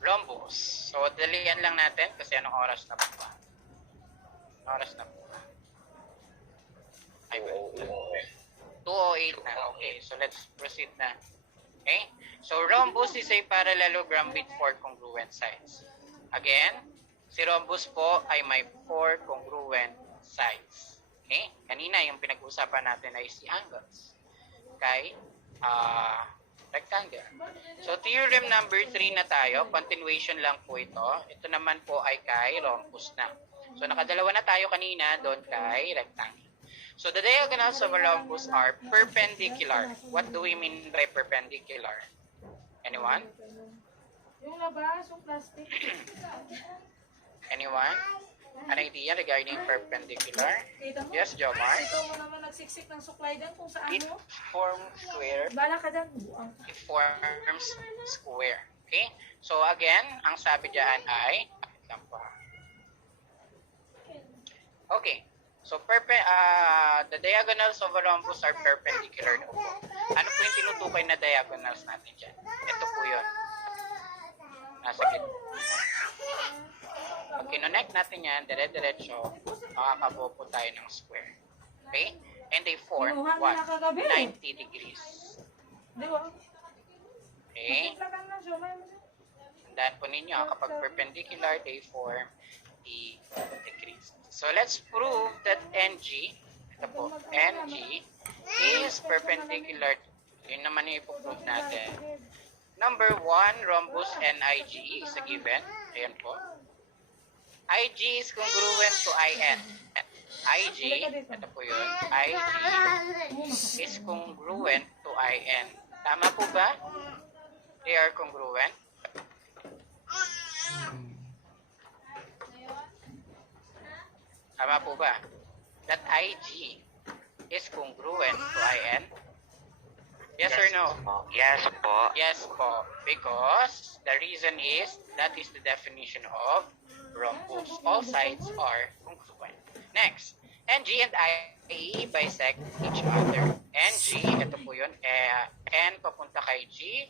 rhombus. So, dalian lang natin kasi anong oras na ba? Anong oras na ba? Ay, 2:08 na. Okay, so let's proceed na. Okay? So, rhombus is a parallelogram with 4 congruent sides. Again, si rhombus po ay may 4 congruent sides. Okay? Kanina, yung pinag-uusapan natin ay si angles. Okay? Rectangle. So, theorem number 3 na tayo. Continuation lang po ito. Ito naman po ay kay rhombus na. So, nakadalawa na tayo kanina doon kay rectangle. So, the diagonals of a rhombus are perpendicular. What do we mean by perpendicular? Anyone? Yung labas, yung plastic. Anyone? An idea regarding perpendicular? Kita mo? Yes, Jomar? Ito mo naman nagsiksik ng suklay dyan kung saan It mo. forms square. Bala ka dyan. Buang. It forms square. Okay? So, again, ang sabi dyan ay okay. So, the diagonals of a rhombus are perpendicular na po. Ano po yung tinutukoy na diagonals natin dyan? Ito po yun. Nasa gitna. Pag kinonect natin yan, dire-diretso, makakabuo po tayo ng square. Okay? And they form, Kinuha what? nila kagabi. 90 degrees. Di ba? Okay? Tandaan po ninyo, kapag perpendicular, they form a decrease. So, let's prove that NG, ito po, NG is perpendicular. Yun naman yung ipoprove natin. Number 1, rhombus NIG is a given. Ayan po. IG is congruent to IN. IG, ito po yun. IG is congruent to IN. Tama po ba? They are congruent. Tama po ba? That IG is congruent to IN? Yes or no? Yes po. Yes po. Because the reason is that is the definition of rhombus. All sides are congruent. Next, NG and IE bisect each other. NG, ito po yun. N papunta kay G,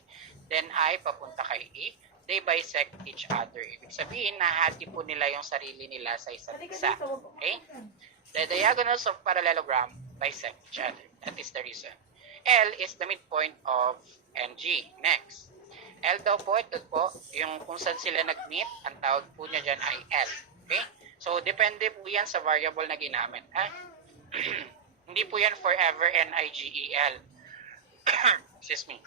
then I papunta kay E. They bisect each other. Ibig sabihin, nahati po nila yung sarili nila sa isa't isa. Okay? The diagonals of parallelogram bisect each other. That is the reason. L is the midpoint of NG. Next. L daw po, ito po, yung kung saan sila nag-meet, ang tawag po niya dyan ay L. Okay? So, depende po yan sa variable na ginamit. Hindi po yan forever NIGEL. Excuse me.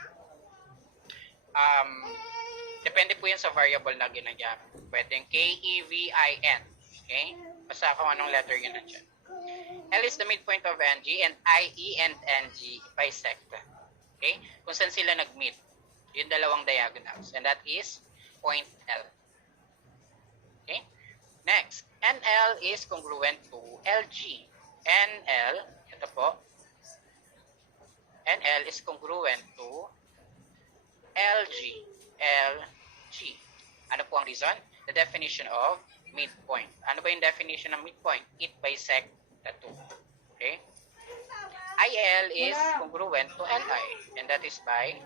Depende po yan sa variable na ginagamit. Pwedeng KEVIN. Okay? Basta kung anong letter yun nandiyan. L is the midpoint of NG and IE and NG bisect. Okay? Kung saan sila nag-meet. Yung dalawang diagonals. And that is point L. Okay? Next, NL is congruent to LG. NL, ito po. NL is congruent to LG. LG. Ano po ang reason? The definition of midpoint. Ano ba yung definition ng midpoint? It bisect the two. Okay? IL is congruent to LI. And that is by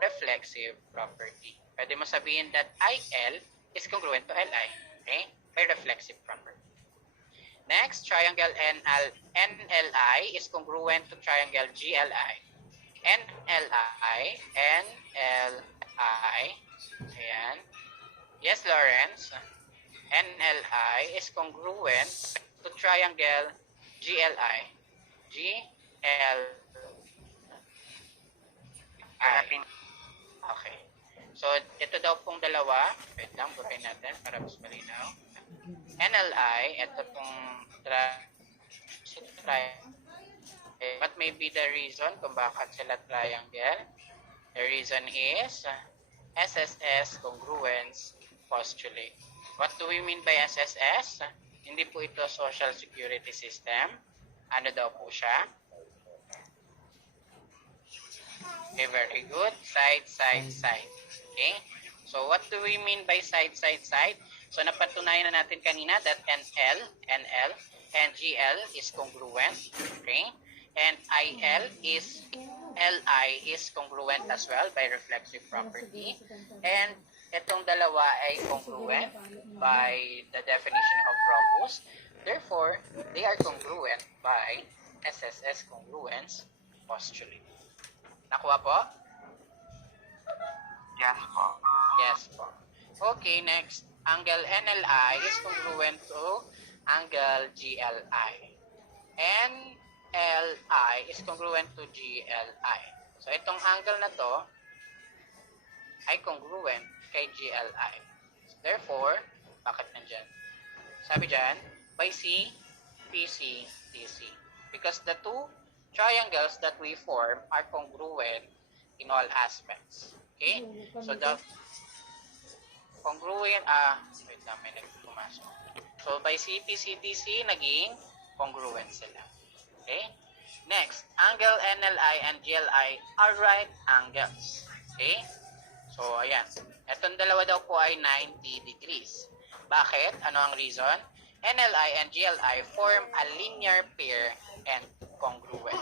reflexive property. Pwede mo sabihin that IL is congruent to LI. Okay? By reflexive property. Next, triangle NLI is congruent to triangle GLI. NLI, ayan. Yes, Lawrence. NLI is congruent to triangle GLI. Okay. So, ito daw pong dalawa. Wait lang, bukain natin para mas malinaw. NLI, ito pong what may be the reason kung bakit sila triangle? The reason is SSS congruence postulate. What do we mean by SSS? Hindi po ito social security system. Ano daw po siya? Okay, very good. Side, side, side. Okay? So, what do we mean by side, side, side? So, napatunayan na natin kanina that NL, and GL is congruent. Okay? And LI is congruent as well by reflexive property. And itong dalawa ay congruent by the definition of rhombus. Therefore, they are congruent by SSS congruence postulate. Nakuha po? Yes po. Yes po. Okay, next. Angle NLI is congruent to angle GLI. NLI is congruent to GLI. So, itong angle na to ay congruent kay GLI. Therefore, bakit nandyan? Sabi dyan, by C, PC, DC. Because the two triangles that we form are congruent in all aspects. Okay? So, the congruent, wait lang, may nagpumasok. So, by CP, CTC, naging congruent sila. Okay? Next, angle NLI and GLI are right angles. Okay? So, ayan. Itong dalawa daw po ay 90 degrees. Bakit? Ano ang reason? NLI and GLI form a linear pair and congruent.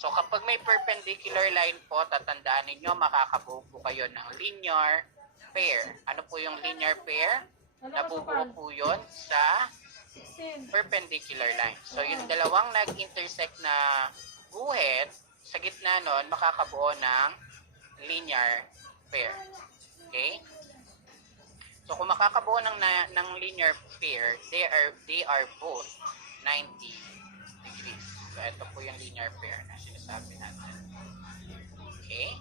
So, kapag may perpendicular line po, tatandaan ninyo, makakabuo po kayo ng linear pair. Ano po yung linear pair? Nabubuo po yun sa perpendicular line. So, yung dalawang nag-intersect na guhit, sa gitna nun, makakabuo ng linear pair. Okay? So kung makakabuo ng linear pair, they are both 90 degrees. So ito po yung linear pair na sinasabi natin. Okay?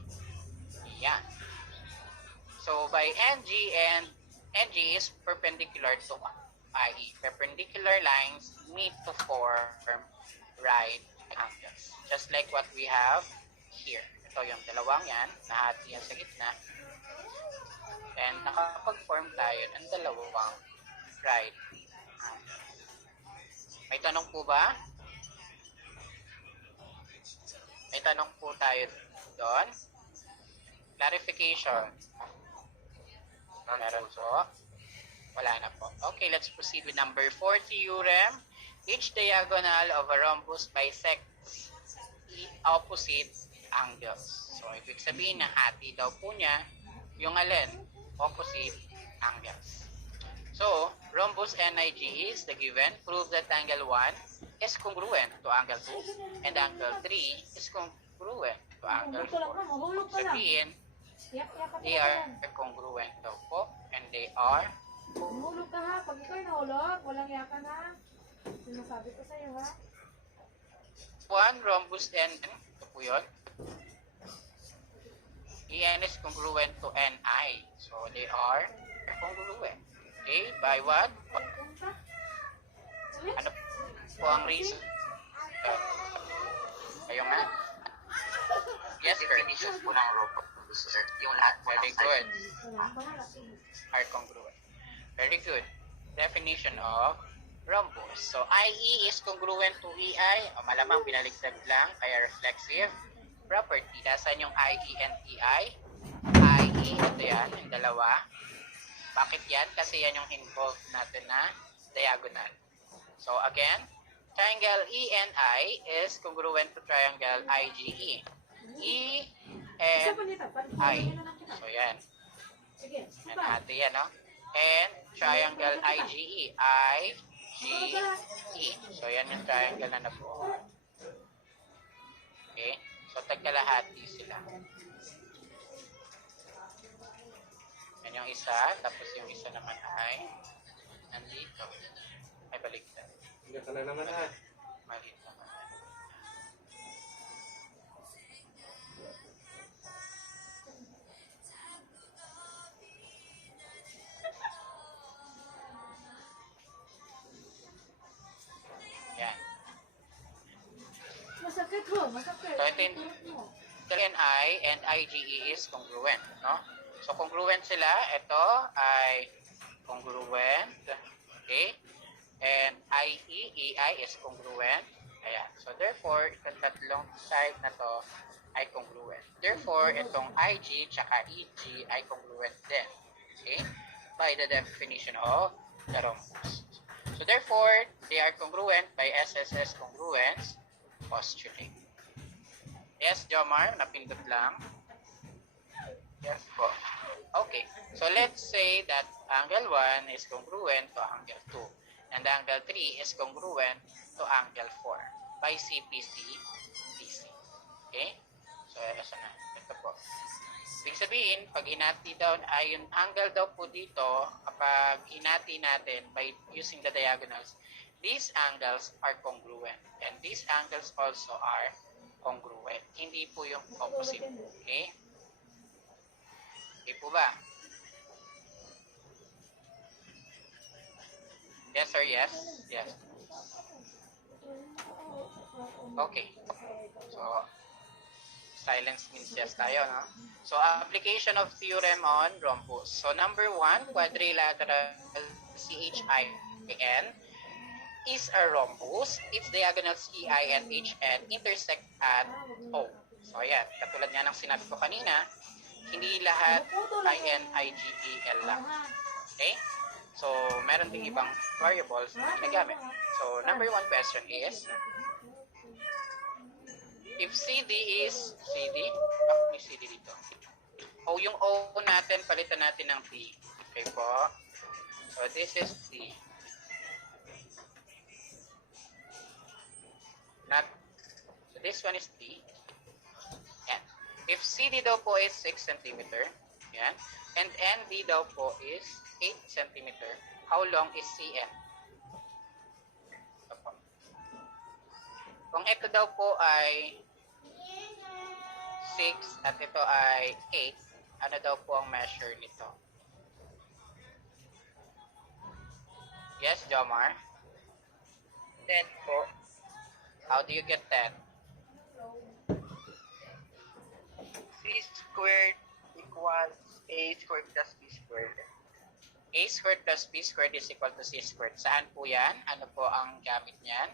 Yan. So by NG, and NG is perpendicular to IE. Perpendicular lines meet to form right angles. Just like what we have here. Ito yung dalawang yan, nahati yan sa gitna. And nakapag-form tayo ng dalawang right angles. May tanong po ba? May tanong po tayo doon. Clarification. Meron po. Wala na po. Okay, let's proceed with number 4 theorem. Each diagonal of a rhombus bisects opposite angles. So, ibig sabihin na hati daw po niya yung alin? Opposite angles. So, rhombus NIG is the given. Prove that angle 1 is congruent to angle 2 and angle 3 is congruent to angle 4. Sabihin, they are congruent daw po and they are Mahulog ka ha. Pag ikaw ay nahulog, walang yakan ha. Sinasabi ko sa'yo ha. 1 rhombus N, ito po yun. En is congruent to Ni. So, they are congruent. Okay, by what? Ano po ang reason? Kayo nga? Yes, sir. Definition po ng rhombus, sir. Yung lahat po Very ng good. Walang bahala. Are congruent. Very good. Definition of rhombus. So, IE is congruent to EI. O, malamang binaligtad lang, kaya reflexive property. Nasaan yung IE and EI? IE, ito yan, yung dalawa. Bakit yan? Kasi yan yung involved natin na diagonal. So, again, triangle ENI is congruent to triangle IGE. E Isa and pa nito. I. Na lang kita. So, yan. Sige. Yan natin yan, no? And triangle IGE. IGE. So, yan yung triangle na nabuo. Okay? So, tagkalahati sila. Yan yung isa. Tapos yung isa naman ay nandito. Ay, baliktad. Hindi ka na naman ha. Maliit naman. Yan. Masakit ho. Masakit. So, ito yung NI and IGE is congruent, no? So, congruent sila. Ito ay congruent. Okay? And IE, EI is congruent. Ayan. So, therefore, itong tatlong side na to ay congruent. Therefore, itong IG tsaka EG ay congruent din. Okay? By the definition of the rhombus. So, therefore, they are congruent by SSS congruence postulate. Yes, Jomar, napindot lang. Yes po. Okay, so let's say that angle 1 is congruent to angle 2 and angle 3 is congruent to angle 4 by CPC DC. Okay? So, ito po. Ibig sabihin, pag hinati daw ay yung angle daw po dito, kapag hinati natin by using the diagonals, these angles are congruent and these angles also are congruent. Hindi po yung opposite. Okay? Okay po ba? Yes or yes? Yes. Okay. So, silence means yes tayo, no? So, application of theorem on rhombus. So, number 1, quadrilateral CHIN is a rhombus. Its diagonals EI and HN intersect at O. So, ayan. Katulad nga ng sinabi ko kanina, hindi lahat IN, IGEL lang. Okay? So, meron ding ibang variables na ginagamit. So, number 1 question is, if CD is CD, bakit may CD dito? O, yung O natin, palitan natin ng T. Okay po? So, this is T. So, this one is T. Yan. If CD daw po is 6 cm, yan, and ND daw po is 8 cm, how long is CN? Ito po. Kung ito daw po ay 6 at ito ay 8, ano daw po ang measure nito? Yes, Jomar? 10 po. How do you get that? C squared equals A squared plus B squared. A squared plus B squared is equal to C squared. Saan po yan? Ano po ang gamit niyan?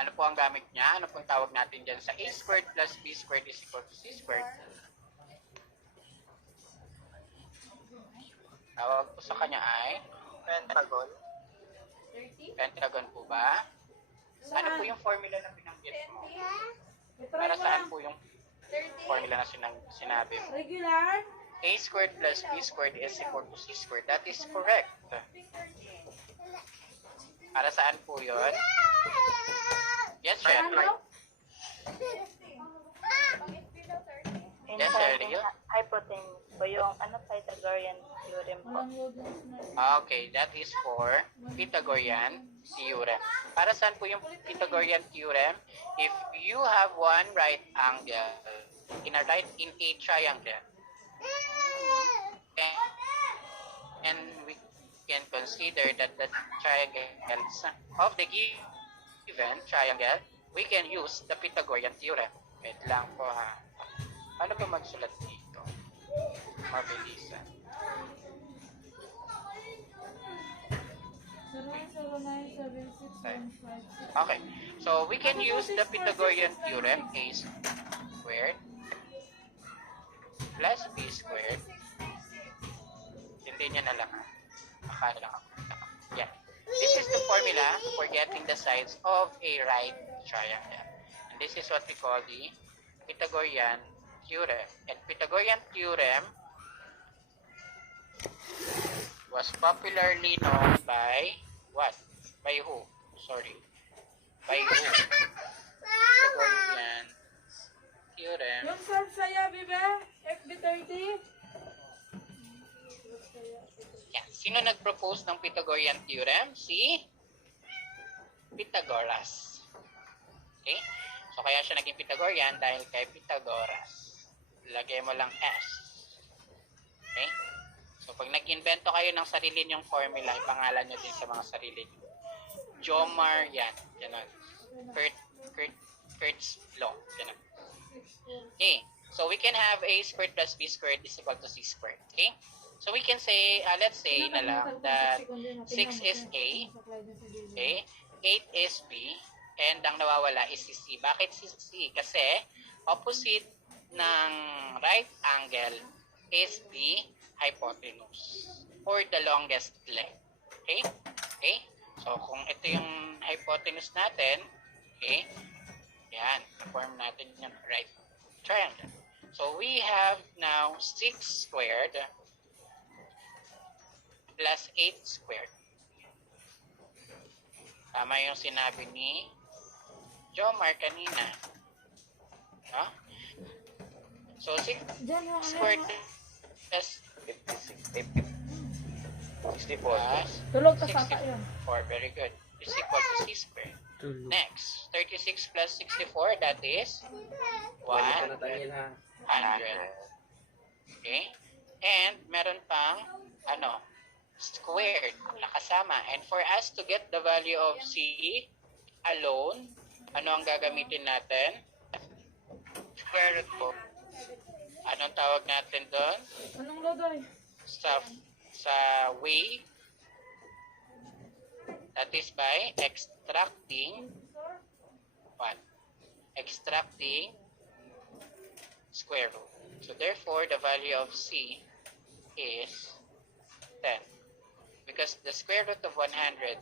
Ano po ang gamit niya? Ano pong tawag natin dyan sa A squared plus B squared is equal to C squared? Tawag po sa kanya ay Pentagon. 30? pentagon po ba? Ano po yung formula na binanggit mo? Try Para mo saan lang. po yung 30? formula na sinabi mo? Regular? A squared plus B squared is equal to C squared. That is correct. Para saan po yun? Yes, Sherry. Ano? In Yes, fact, Cheryl? yung hypotenuse po, yung Pythagorean theorem po. Walang noodles na. Okay, that is for Pythagorean theorem. Para saan po yung Pythagorean theorem? If you have one right angle in a triangle, and we can consider that the triangles of the given triangle, we can use the Pythagorean theorem. Wait lang po ha. Ano ba magsulat dito? Mabilisan. 09097615. Okay. So, we can use the Pythagorean theorem, A squared plus B squared. Hindi niya na lang. Akala lang ako. Yan. This is the formula for getting the sides of a right triangle. And this is what we call the Pythagorean theorem. And Pythagorean theorem was popularly known by what? By who? Sorry. By who? Pythagorean theorem. Yung saya, bibe? FB30? Yan. Sino nag-propose ng Pythagorean theorem? Si Pythagoras. Okay? So, kaya siya naging Pythagorean dahil kay Pythagoras. Lagay mo lang S. Okay? So, pag nag-invento kayo ng sarili niyong formula, ipangalan nyo din sa mga sarili niyo. Jomar, yan. Ganon. Kurt's law. Ganon. Okay. So, we can have A squared plus B squared is equal to C squared. Okay? So, we can say, let's say na lang that 6 is A, okay? 8 is B, and ang nawawala is si C. Bakit si C? Kasi, opposite ng right angle is the hypotenuse or the longest length. Okay? Okay? So, kung ito yung hypotenuse natin, okay? Yan. Form natin yung right triangle. So, we have now 6 squared plus 8 squared. Tama yung sinabi ni Jomar kanina. No? So, 6 Diyan ha, squared plus 64. plus Tulog ka saka yun. 64. Very good. Is equal to C squared. Tulog. Next, 36 plus 64, that is 100. Okay? And meron pang, squared na kasama. And for us to get the value of C alone, ano ang gagamitin natin? Square root po. Anong tawag natin doon? Anong lodoy? Sa way, that is by extracting what? Extracting square root. So therefore, the value of C is 10. Because the square root of 100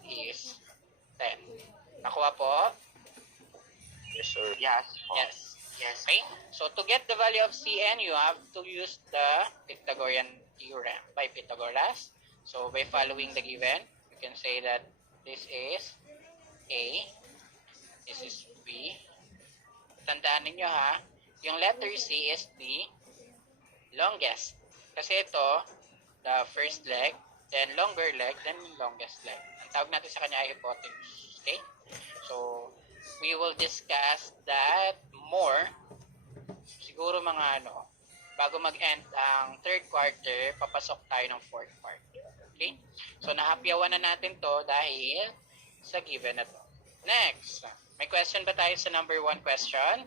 is 10. Nakuha po? Yes, sir. Yes po. Yes. Yes. Okay? So to get the value of Cn, you have to use the Pythagorean theorem by Pythagoras. So by following the given, you can say that this is A, this is B. Tandaan ninyo ha, yung letter C is the longest. Kasi ito, the first leg, then longer leg, then longest leg. Ang tawag natin sa kanya ay hypotenuse. Okay? So, we will discuss that more. Siguro mga bago mag-end ang third quarter, papasok tayo ng fourth quarter. Okay? So, nahapyawan na natin to dahil sa given na to. Next. May question ba tayo sa number 1 question?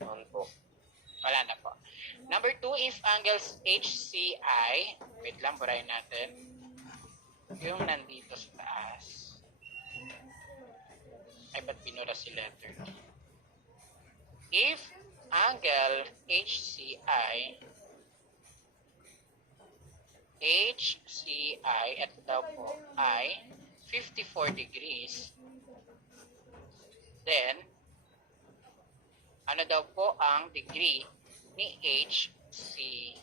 Ano po? Wala na po. Number 2, if angles HCI, wait lang, burahin natin. Yung nandito sa taas. Ay, ba't binura si letter? If angle HCI, ito daw po, ay 54 degrees, then, ano daw po ang degree ni HCI?